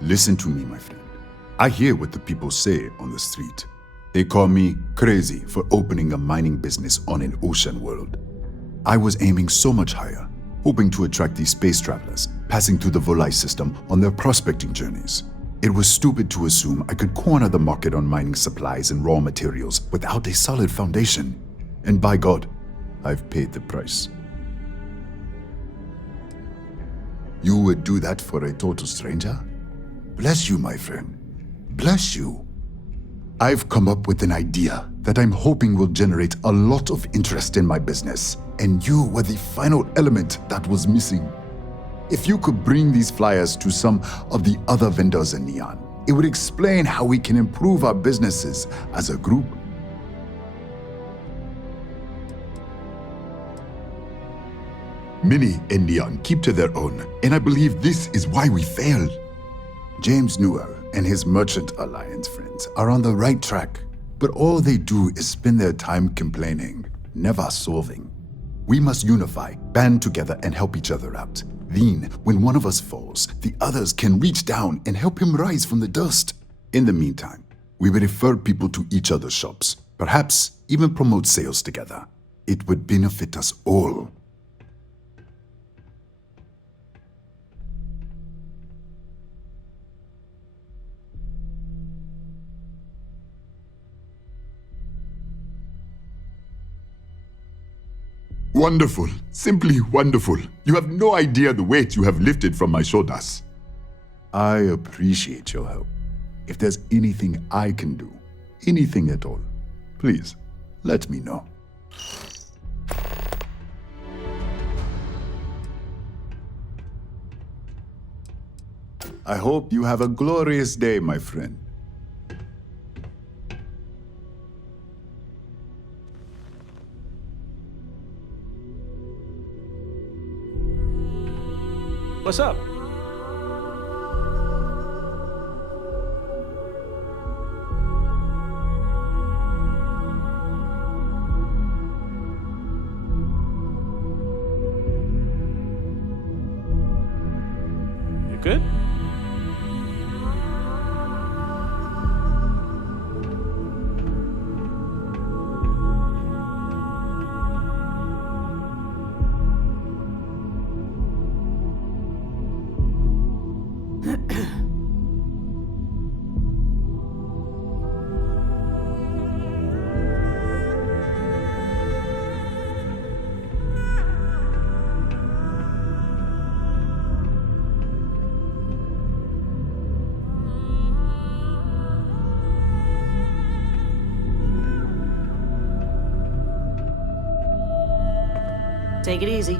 Listen to me, my friend. I hear what the people say on the street. They call me crazy for opening a mining business on an ocean world. I was aiming so much higher, hoping to attract these space travelers passing through the Volai system on their prospecting journeys. It was stupid to assume I could corner the market on mining supplies and raw materials without a solid foundation. And by God, I've paid the price. You would do that for a total stranger? Bless you, my friend. Bless you. I've come up with an idea that I'm hoping will generate a lot of interest in my business, and you were the final element that was missing. If you could bring these flyers to some of the other vendors in Neon, it would explain how we can improve our businesses as a group. Many in Neon keep to their own, and I believe this is why we failed. James Newell and his Merchant Alliance friends are on the right track, but all they do is spend their time complaining, never solving. We must unify, band together, and help each other out. Then, when one of us falls, the others can reach down and help him rise from the dust. In the meantime, we will refer people to each other's shops, perhaps even promote sales together. It would benefit us all. Wonderful. Simply wonderful. You have no idea the weight you have lifted from my shoulders. I appreciate your help. If there's anything I can do, anything at all, please, let me know. I hope you have a glorious day, my friend. What's up? You good? Take it easy.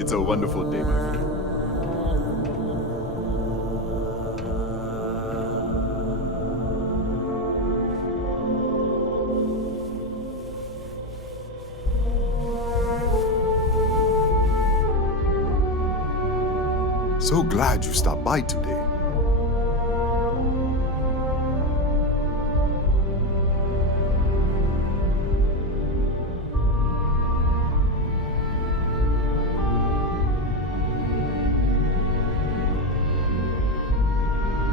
It's a wonderful day, my friend. So glad you stopped by today.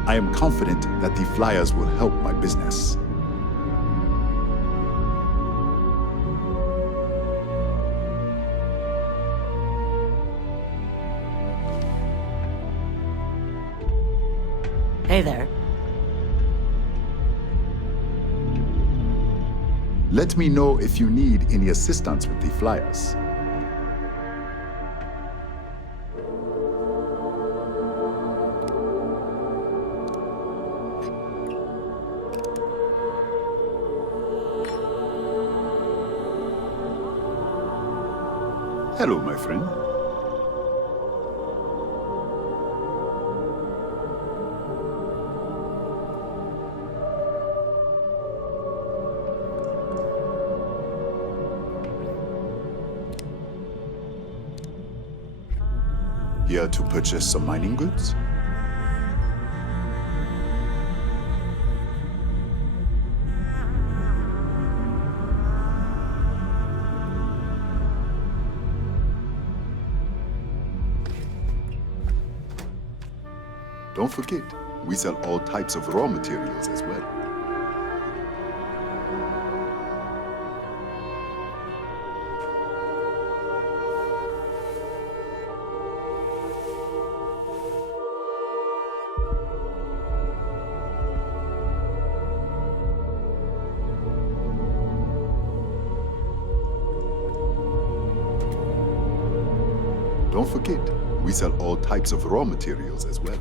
I am confident that the flyers will help my business. Hey there. Let me know if you need any assistance with the flyers. Hello, my friend. Here to purchase some mining goods? Don't forget, we sell all types of raw materials as well. Don't forget, we sell all types of raw materials as well.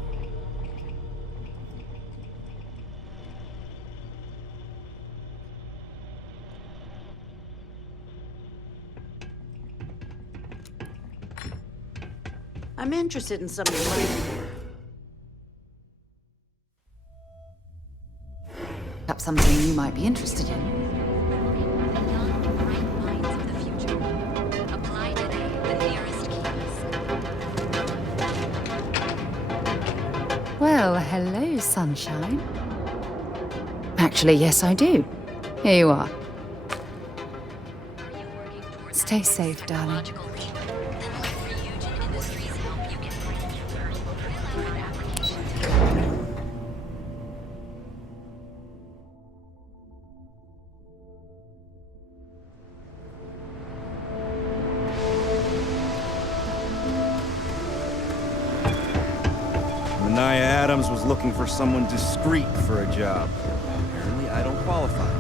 I'm interested in some of your mining. Perhaps something you might be interested in. Well, hello, sunshine. Actually, yes, I do. Here you are. Stay safe, darling. Manaya Adams was looking for someone discreet for a job. Apparently, I don't qualify.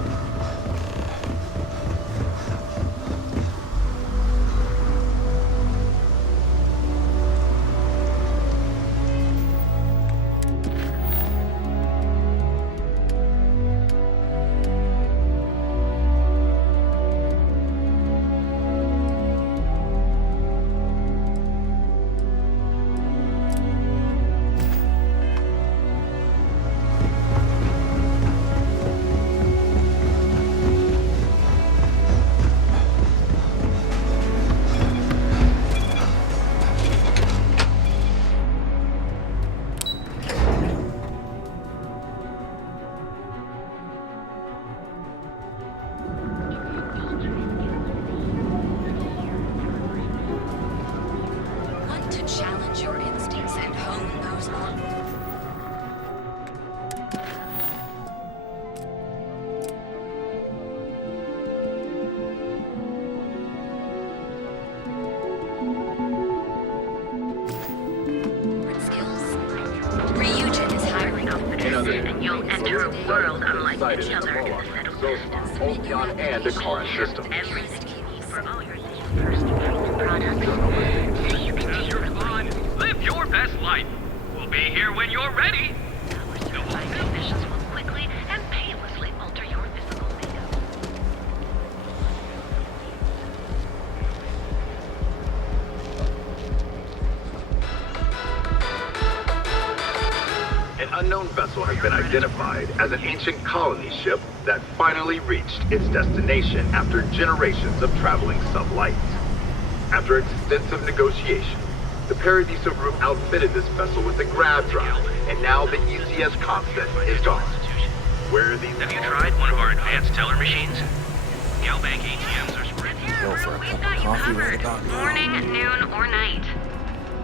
And you'll enter a world unlike any other in the settled Opion and the current system. Everything you need for all your first-rate products. So you can take your fun. Live your best life. We'll be here when you're ready. Our certified technicians will quickly and painlessly alter your physical makeup. An unknown vessel has been identified as an ancient colony ship that finally reached its destination after generations of traveling sublight. After extensive negotiation, the Paradiso Group outfitted this vessel with a grav drive, and now the ECS concept is gone. Where are these? Have you tried one of our advanced teller machines? Galbank ATMs are spread. Go for a cup of coffee right about now. Morning, noon, or night.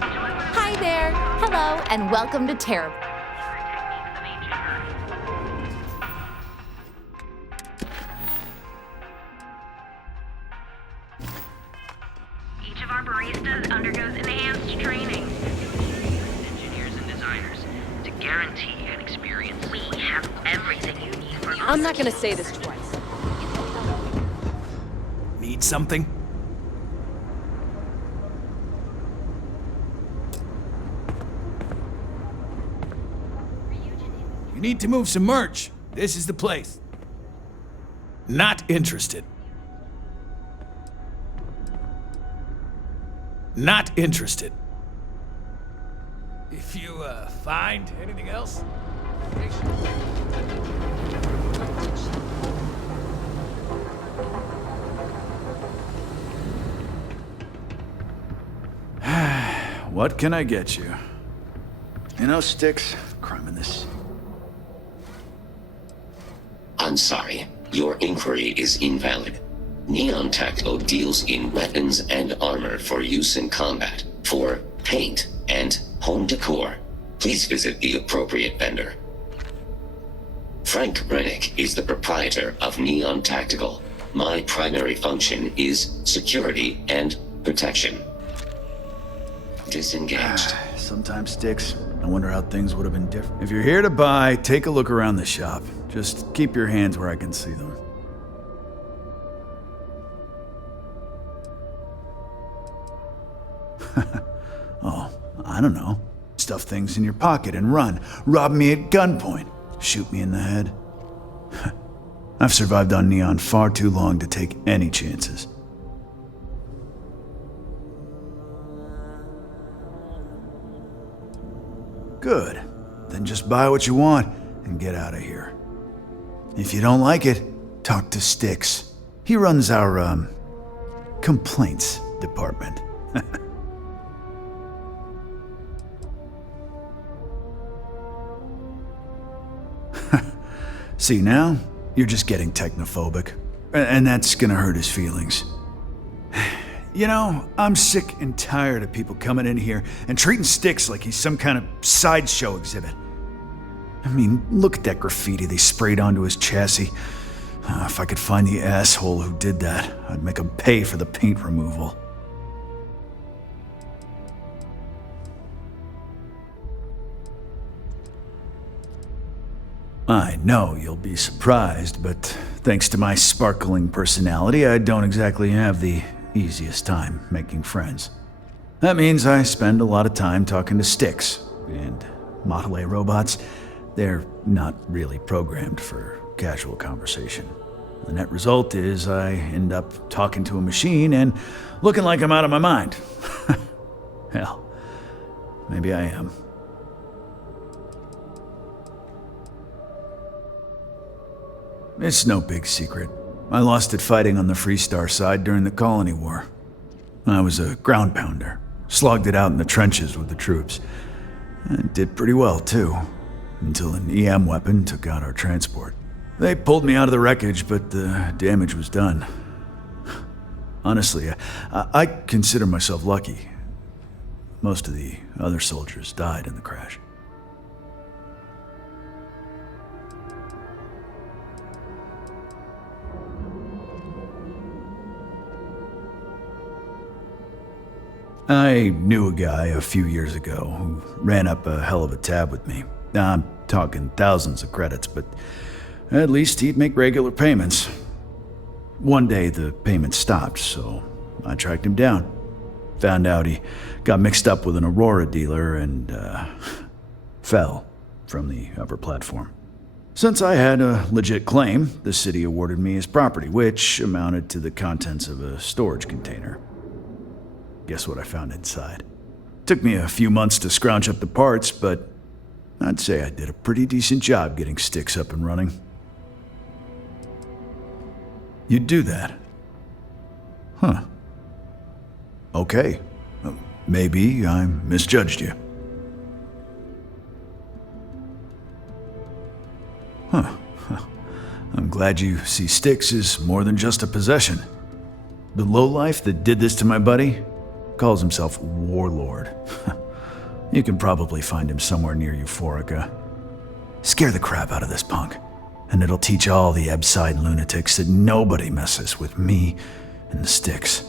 Hi there. Hello, and welcome to Terror. our baristas undergoes enhanced training. Engineers and designers to guarantee an experience. We have everything you need for I'm not gonna say this twice. Need something? You need to move some merch. This is the place. Not interested. Not interested. If you, find anything else, What can I get you? You know, Sticks, crime in this. I'm sorry. Your inquiry is invalid. Neon Tactical deals in weapons and armor for use in combat, for paint, and home decor. Please visit the appropriate vendor. Frank Rennick is the proprietor of Neon Tactical. My primary function is security and protection. Disengaged. Sometimes, Sticks, I wonder how things would have been different. If you're here to buy, take a look around the shop. Just keep your hands where I can see them. Oh, I don't know. Stuff things in your pocket and run. Rob me at gunpoint. Shoot me in the head. I've survived on Neon far too long to take any chances. Good. Then just buy what you want and get out of here. If you don't like it, talk to Sticks. He runs our, complaints department. See, now, you're just getting technophobic. And that's gonna hurt his feelings. You know, I'm sick and tired of people coming in here and treating Sticks like he's some kind of sideshow exhibit. I mean, look at that graffiti they sprayed onto his chassis. If I could find the asshole who did that, I'd make him pay for the paint removal. I know you'll be surprised, but thanks to my sparkling personality, I don't exactly have the easiest time making friends. That means I spend a lot of time talking to Sticks, and Model A robots, they're not really programmed for casual conversation. The net result is I end up talking to a machine and looking like I'm out of my mind. Hell, maybe I am. It's no big secret. I lost it fighting on the Freestar side during the Colony War. I was a ground pounder, slogged it out in the trenches with the troops. And did pretty well, too, until an EM weapon took out our transport. They pulled me out of the wreckage, but the damage was done. Honestly, I consider myself lucky. Most of the other soldiers died in the crash. I knew a guy a few years ago who ran up a hell of a tab with me. I'm talking thousands of credits, but at least he'd make regular payments. One day the payments stopped, so I tracked him down. Found out he got mixed up with an Aurora dealer and fell from the upper platform. Since I had a legit claim, the city awarded me his property, which amounted to the contents of a storage container. Guess what I found inside? Took me a few months to scrounge up the parts, but I'd say I did a pretty decent job getting Sticks up and running. You'd do that? Huh. Okay. Maybe I misjudged you. Huh. I'm glad you see Sticks as more than just a possession. The lowlife that did this to my buddy calls himself Warlord. You can probably find him somewhere near Euphorica. Scare the crap out of this punk, and it'll teach all the Ebside lunatics that nobody messes with me and the Sticks.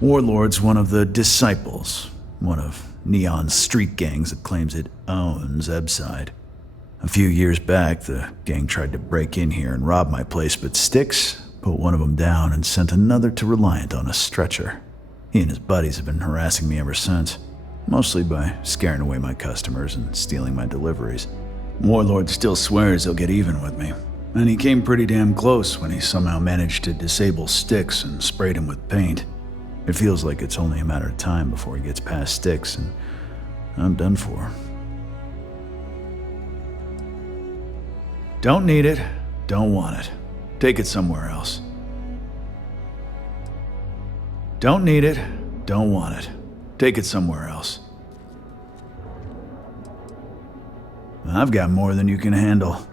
Warlord's one of the Disciples, one of Neon's street gangs that claims it owns Ebside. A few years back, the gang tried to break in here and rob my place, but Styx put one of them down and sent another to Reliant on a stretcher. He and his buddies have been harassing me ever since, mostly by scaring away my customers and stealing my deliveries. Warlord still swears he'll get even with me, and he came pretty damn close when he somehow managed to disable Styx and sprayed him with paint. It feels like it's only a matter of time before he gets past Styx, and I'm done for. Don't need it, don't want it. Take it somewhere else. Don't need it, don't want it. Take it somewhere else. I've got more than you can handle.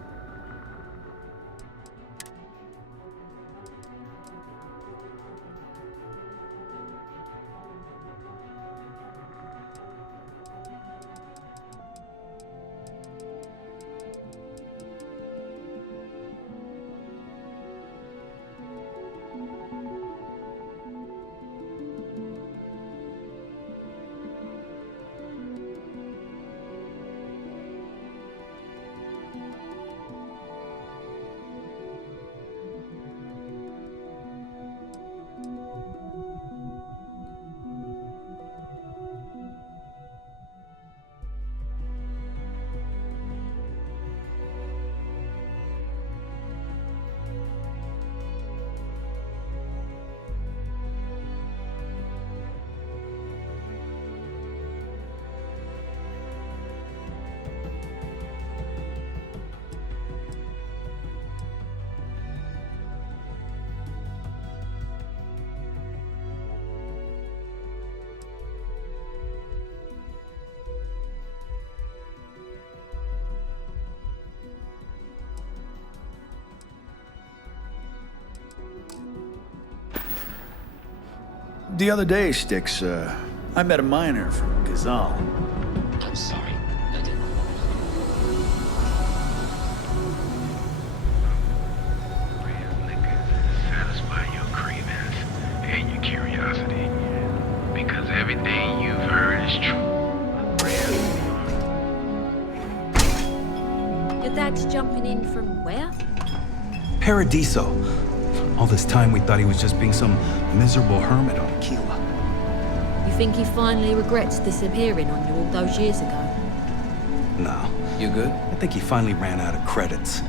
The other day, Styx, I met a miner from Gazal. I'm sorry. I didn't. Satisfy your cravings and your curiosity. Because everything you've heard is true. Your dad's jumping in from where? Paradiso. All this time we thought he was just being some miserable hermit on Aquila. You think he finally regrets disappearing on you all those years ago? No. You good? I think he finally ran out of credits.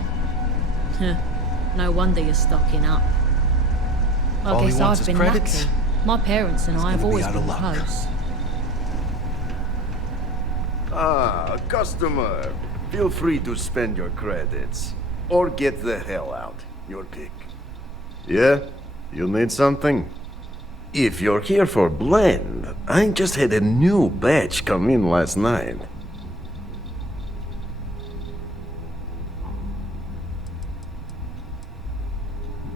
No wonder you're stocking up. I All he guess wants I've is been credits. lucky. My parents and I have gonna be always out of been luck. close. Ah, customer. Feel free to spend your credits. Or get the hell out. Your pick. Yeah? You need something? If you're here for blend, I just had a new batch come in last night.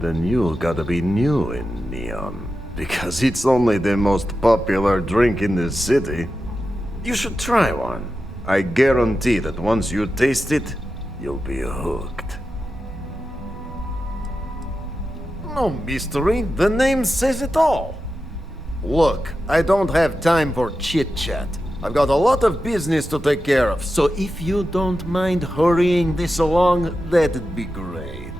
Then you gotta be new in Neon, because it's only the most popular drink in the city. You should try one. I guarantee that once you taste it, you'll be hooked. No mystery, the name says it all. Look, I don't have time for chit-chat. I've got a lot of business to take care of, so if you don't mind hurrying this along, that'd be great.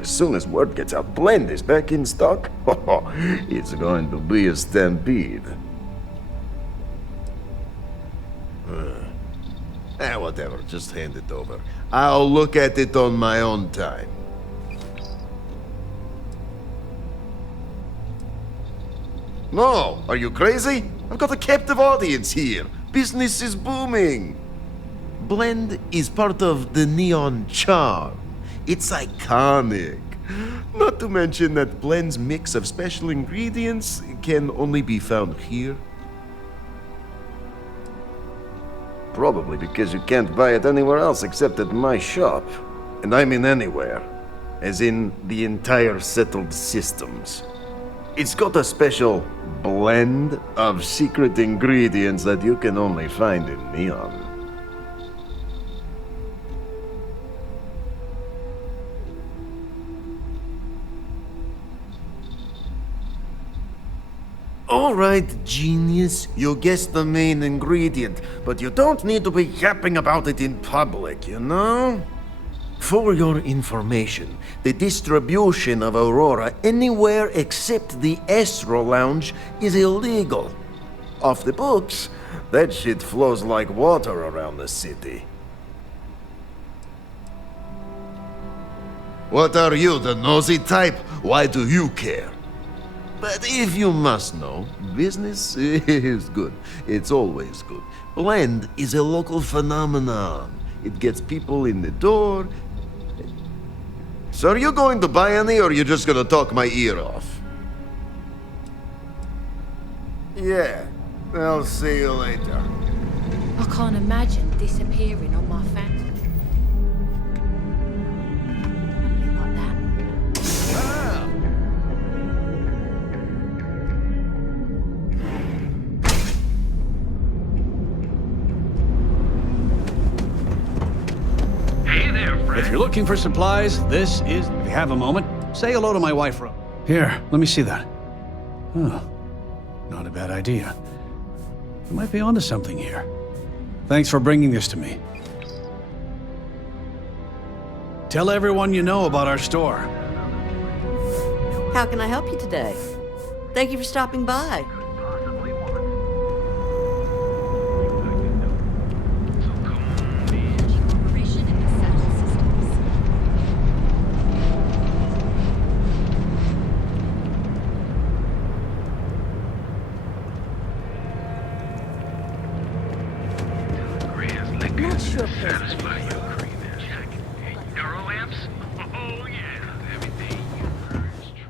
As soon as word gets out, Blend is back in stock. It's going to be a stampede. Whatever, just hand it over. I'll look at it on my own time. No, are you crazy? I've got a captive audience here. Business is booming. Blend is part of the Neon charm. It's iconic. Not to mention that Blend's mix of special ingredients can only be found here. Probably because you can't buy it anywhere else except at my shop. And I mean anywhere. As in the entire settled systems. It's got a special blend of secret ingredients that you can only find in Neon. All right, genius. You guessed the main ingredient, but you don't need to be yapping about it in public, you know? For your information, the distribution of Aurora anywhere except the Astro Lounge is illegal. Off the books, that shit flows like water around the city. What are you, the nosy type? Why do you care? But if you must know, business is good. It's always good. Blend is a local phenomenon. It gets people in the door. So are you going to buy any, or are you just gonna talk my ear off? Yeah, I'll see you later. I can't imagine disappearing on my family. Like that. If you're looking for supplies, this is... If you have a moment, say hello to my wife, Ro. Here, let me see that. Oh, not a bad idea. You might be onto something here. Thanks for bringing this to me. Tell everyone you know about our store. How can I help you today? Thank you for stopping by. Not sure, Satisfy your cravings. Neurolamps? Oh yeah, everything you've heard is true.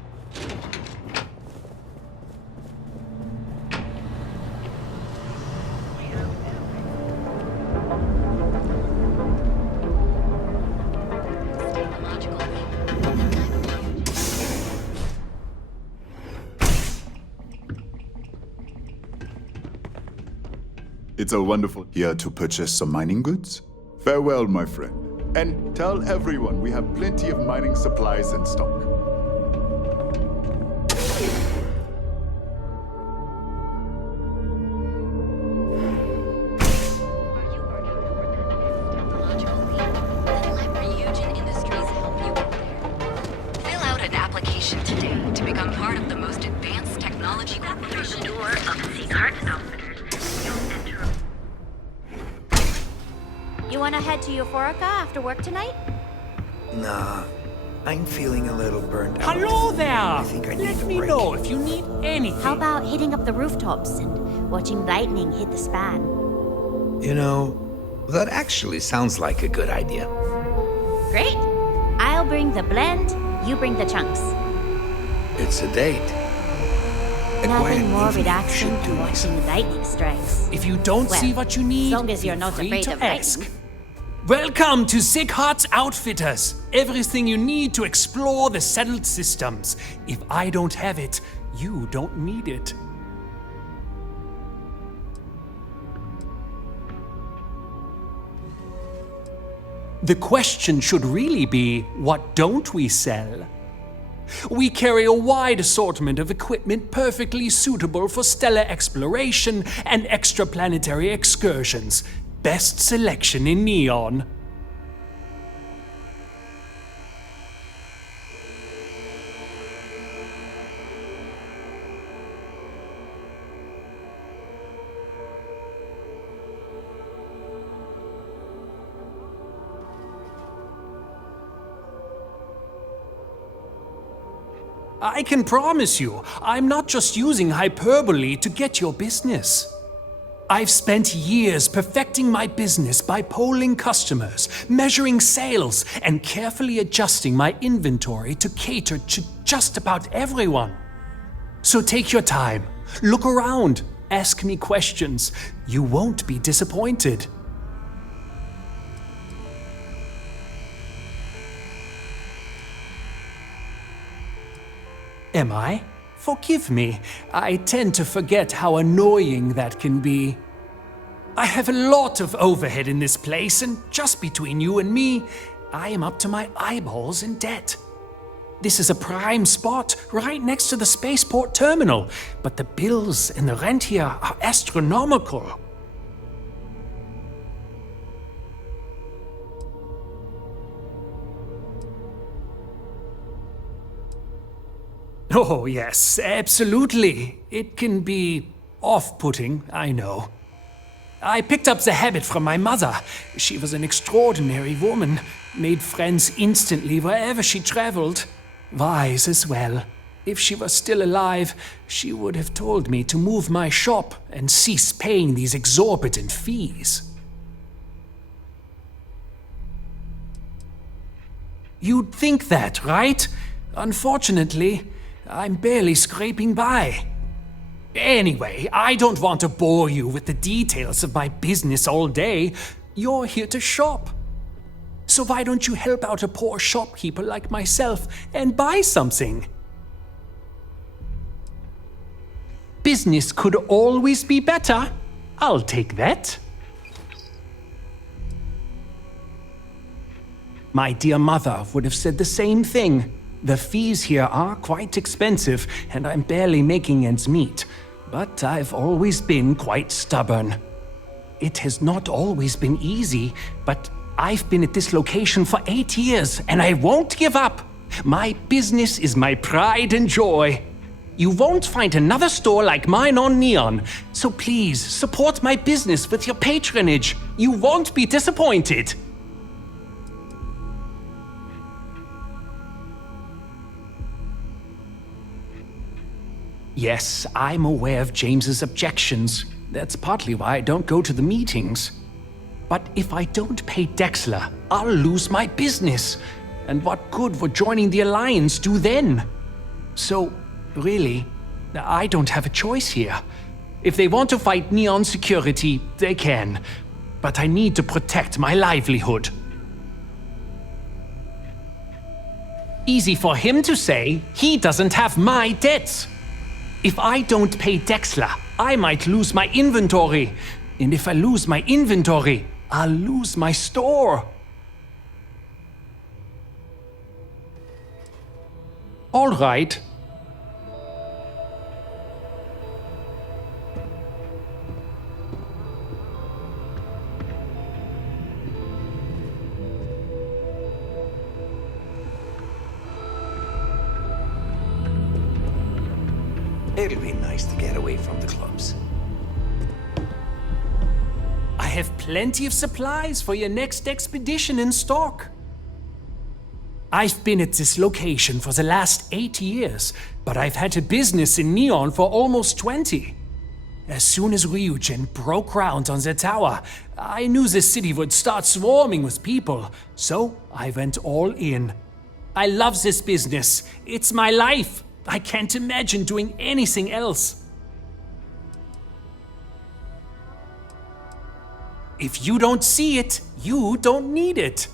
It's a wonderful here to purchase some mining goods. Farewell, my friend. And tell everyone we have plenty of mining supplies in stock. Fill out an application today to become part of the most advanced technology corporation. Door of Secret Outfitters. You'll enter. You want to head to Euphorica after work tonight? Nah, I'm feeling a little burnt out. Hello there! I think I need Let a me break. know if you need anything. How about hitting up the rooftops and watching lightning hit the span? You know, that actually sounds like a good idea. Great! I'll bring the blend, you bring the chunks. It's a date. A Nothing quiet more evening relaxing should than do watching the lightning strikes. If you don't Well, see what you need, as long as you're feel not free afraid to of ask. lightning. Welcome to Sick Hearts Outfitters. Everything you need to explore the settled systems. If I don't have it, you don't need it. The question should really be, what don't we sell? We carry a wide assortment of equipment perfectly suitable for stellar exploration and extraplanetary excursions. Best selection in Neon. I can promise you, I'm not just using hyperbole to get your business. I've spent years perfecting my business by polling customers, measuring sales, and carefully adjusting my inventory to cater to just about everyone. So take your time, look around, ask me questions. You won't be disappointed. Am I? Forgive me. I tend to forget how annoying that can be. I have a lot of overhead in this place, and just between you and me, I am up to my eyeballs in debt. This is a prime spot, right next to the spaceport terminal, but the bills and the rent here are astronomical. Oh, yes, absolutely. It can be off-putting, I know. I picked up the habit from my mother. She was an extraordinary woman, made friends instantly wherever she traveled. Wise as well. If she was still alive, she would have told me to move my shop and cease paying these exorbitant fees. You'd think that, right? Unfortunately, I'm barely scraping by. Anyway, I don't want to bore you with the details of my business all day. You're here to shop. So why don't you help out a poor shopkeeper like myself and buy something? Business could always be better. I'll take that. My dear mother would have said the same thing. The fees here are quite expensive, and I'm barely making ends meet. But I've always been quite stubborn. It has not always been easy, but I've been at this location for 8 years, and I won't give up. My business is my pride and joy. You won't find another store like mine on Neon, so please support my business with your patronage. You won't be disappointed. Yes, I'm aware of James's objections. That's partly why I don't go to the meetings. But if I don't pay Dexler, I'll lose my business. And what good would joining the Alliance do then? So, really, I don't have a choice here. If they want to fight Neon security, they can. But I need to protect my livelihood. Easy for him to say, he doesn't have my debts. If I don't pay Dexler, I might lose my inventory. And if I lose my inventory, I'll lose my store. All right. It'll be nice to get away from the clubs. I have plenty of supplies for your next expedition in stock. I've been at this location for the last 8 years, but I've had a business in Neon for almost 20. As soon as Ryujin broke ground on the tower, I knew the city would start swarming with people, so I went all in. I love this business. It's my life. I can't imagine doing anything else. If you don't see it, you don't need it.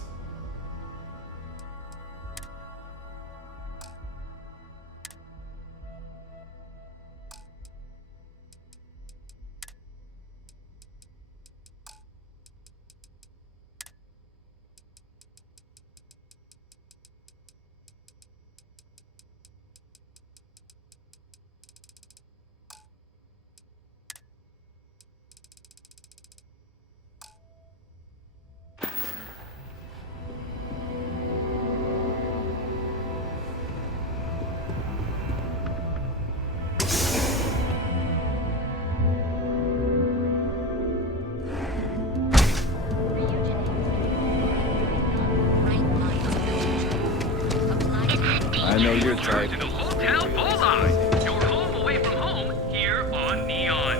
I know your type. To the Hotel Volai, your home away from home here on Neon.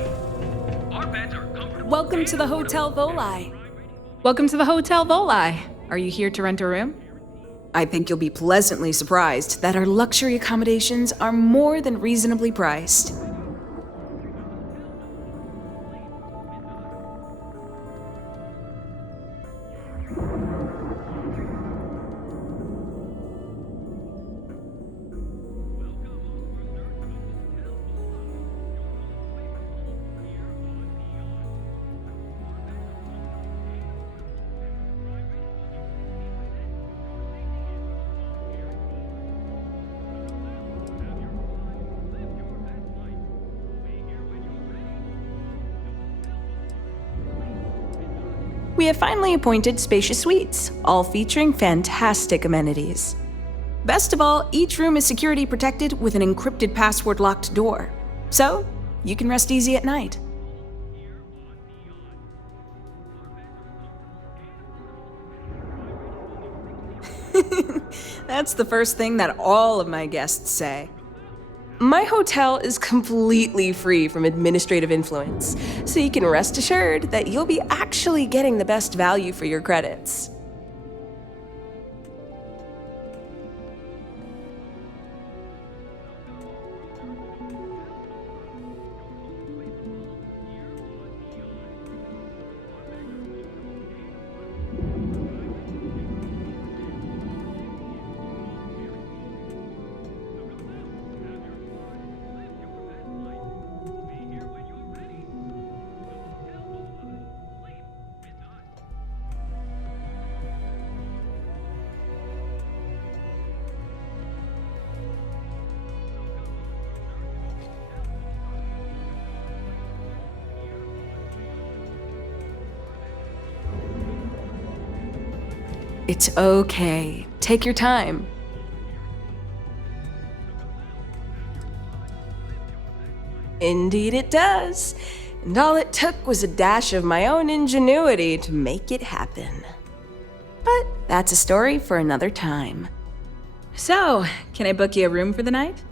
Our beds are comfortable. Welcome to the Hotel Volai. Welcome to the Hotel Volai. Are you here to rent a room? I think you'll be pleasantly surprised that our luxury accommodations are more than reasonably priced. we have finally appointed spacious suites, all featuring fantastic amenities. Best of all, each room is security protected with an encrypted password-locked door, so you can rest easy at night. That's the first thing that all of my guests say. My hotel is completely free from administrative influence, so you can rest assured that you'll be actually getting the best value for your credits. It's okay. Take your time. Indeed it does. And all it took was a dash of my own ingenuity to make it happen. But that's a story for another time. So, can I book you a room for the night?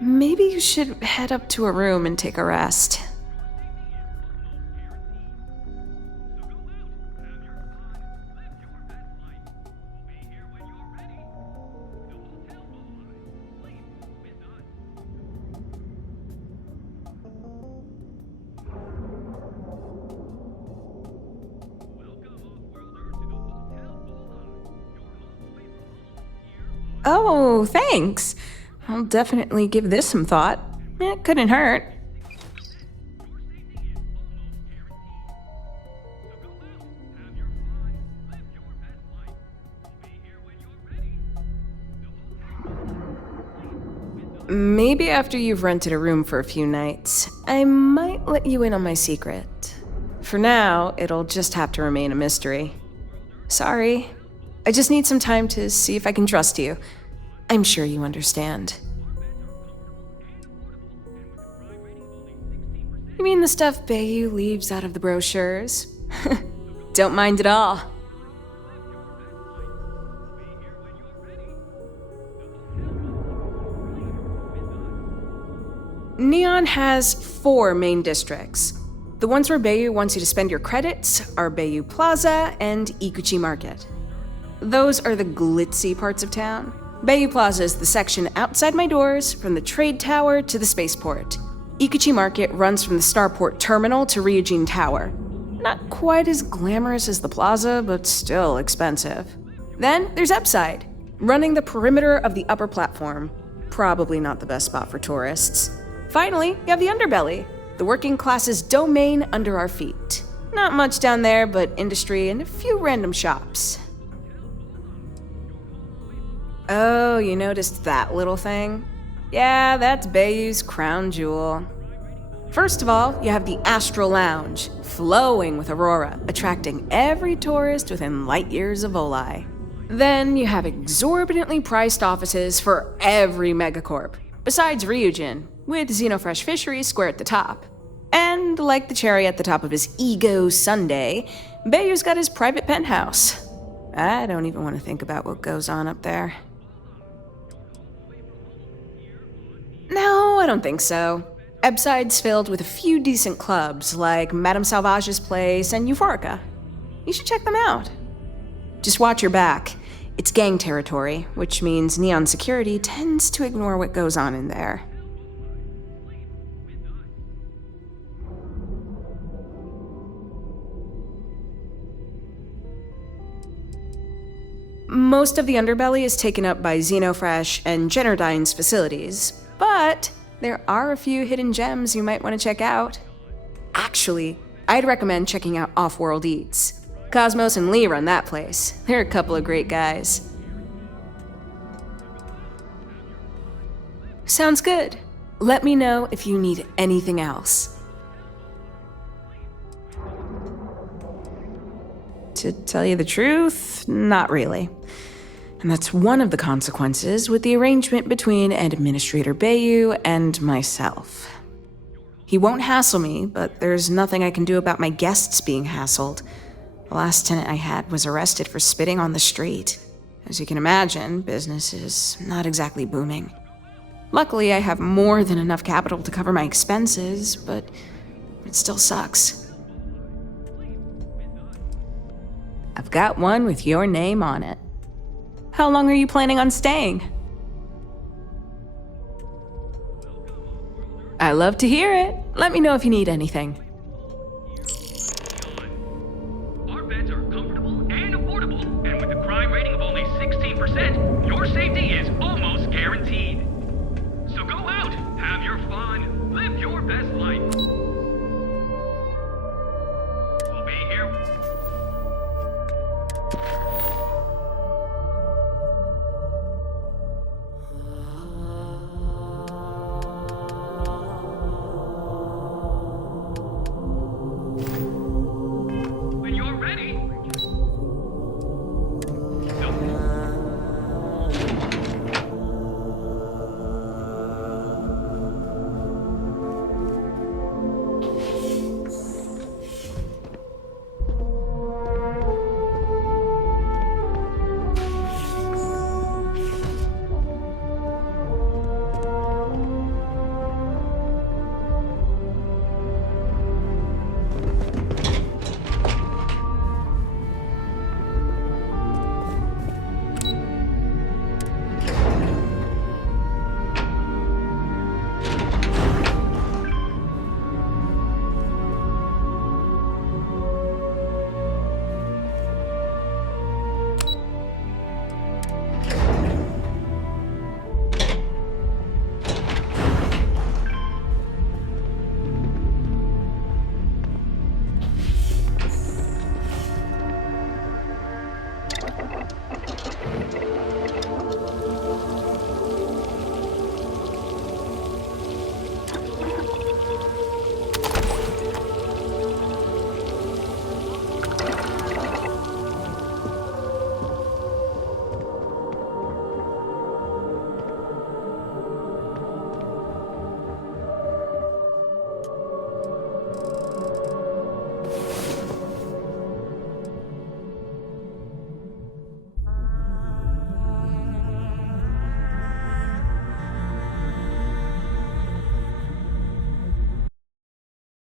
Maybe you should head up to a room and take a rest. Oh, thanks. I'll definitely give this some thought. It couldn't hurt. Maybe after you've rented a room for a few nights, I might let you in on my secret. For now, it'll just have to remain a mystery. Sorry. I just need some time to see if I can trust you. I'm sure you understand. You mean the stuff Bayou leaves out of the brochures? Don't mind at all. Neon has 4 main districts. The ones where Bayou wants you to spend your credits are Bayou Plaza and Ikuchi Market. Those are the glitzy parts of town. Bayou Plaza is the section outside my doors, from the trade tower to the spaceport. Ikuchi Market runs from the Starport terminal to Ryujin Tower. Not quite as glamorous as the plaza, but still expensive. Then there's Upside, running the perimeter of the upper platform. Probably not the best spot for tourists. Finally, you have the Underbelly, the working class's domain under our feet. Not much down there, but industry and a few random shops. Oh, you noticed that little thing? Yeah, that's Bayou's crown jewel. First of all, you have the Astral Lounge, flowing with Aurora, attracting every tourist within light years of Oli. Then you have exorbitantly priced offices for every megacorp, besides Ryujin, with Xenofresh Fisheries square at the top. And like the cherry at the top of his ego sundae, Bayou's got his private penthouse. I don't even want to think about what goes on up there. No, I don't think so. Ebside's filled with a few decent clubs, like Madame Sauvage's Place and Euphorica. You should check them out. Just watch your back. It's gang territory, which means Neon security tends to ignore what goes on in there. Most of the underbelly is taken up by Xenofresh and Generdyne's facilities, but there are a few hidden gems you might want to check out. Actually, I'd recommend checking out Off-World Eats. Cosmos and Lee run that place. They're a couple of great guys. Sounds good. Let me know if you need anything else. To tell you the truth, not really. And that's one of the consequences with the arrangement between Administrator Bayou and myself. He won't hassle me, but there's nothing I can do about my guests being hassled. The last tenant I had was arrested for spitting on the street. As you can imagine, business is not exactly booming. Luckily, I have more than enough capital to cover my expenses, but it still sucks. I've got one with your name on it. How long are you planning on staying? I love to hear it. Let me know if you need anything.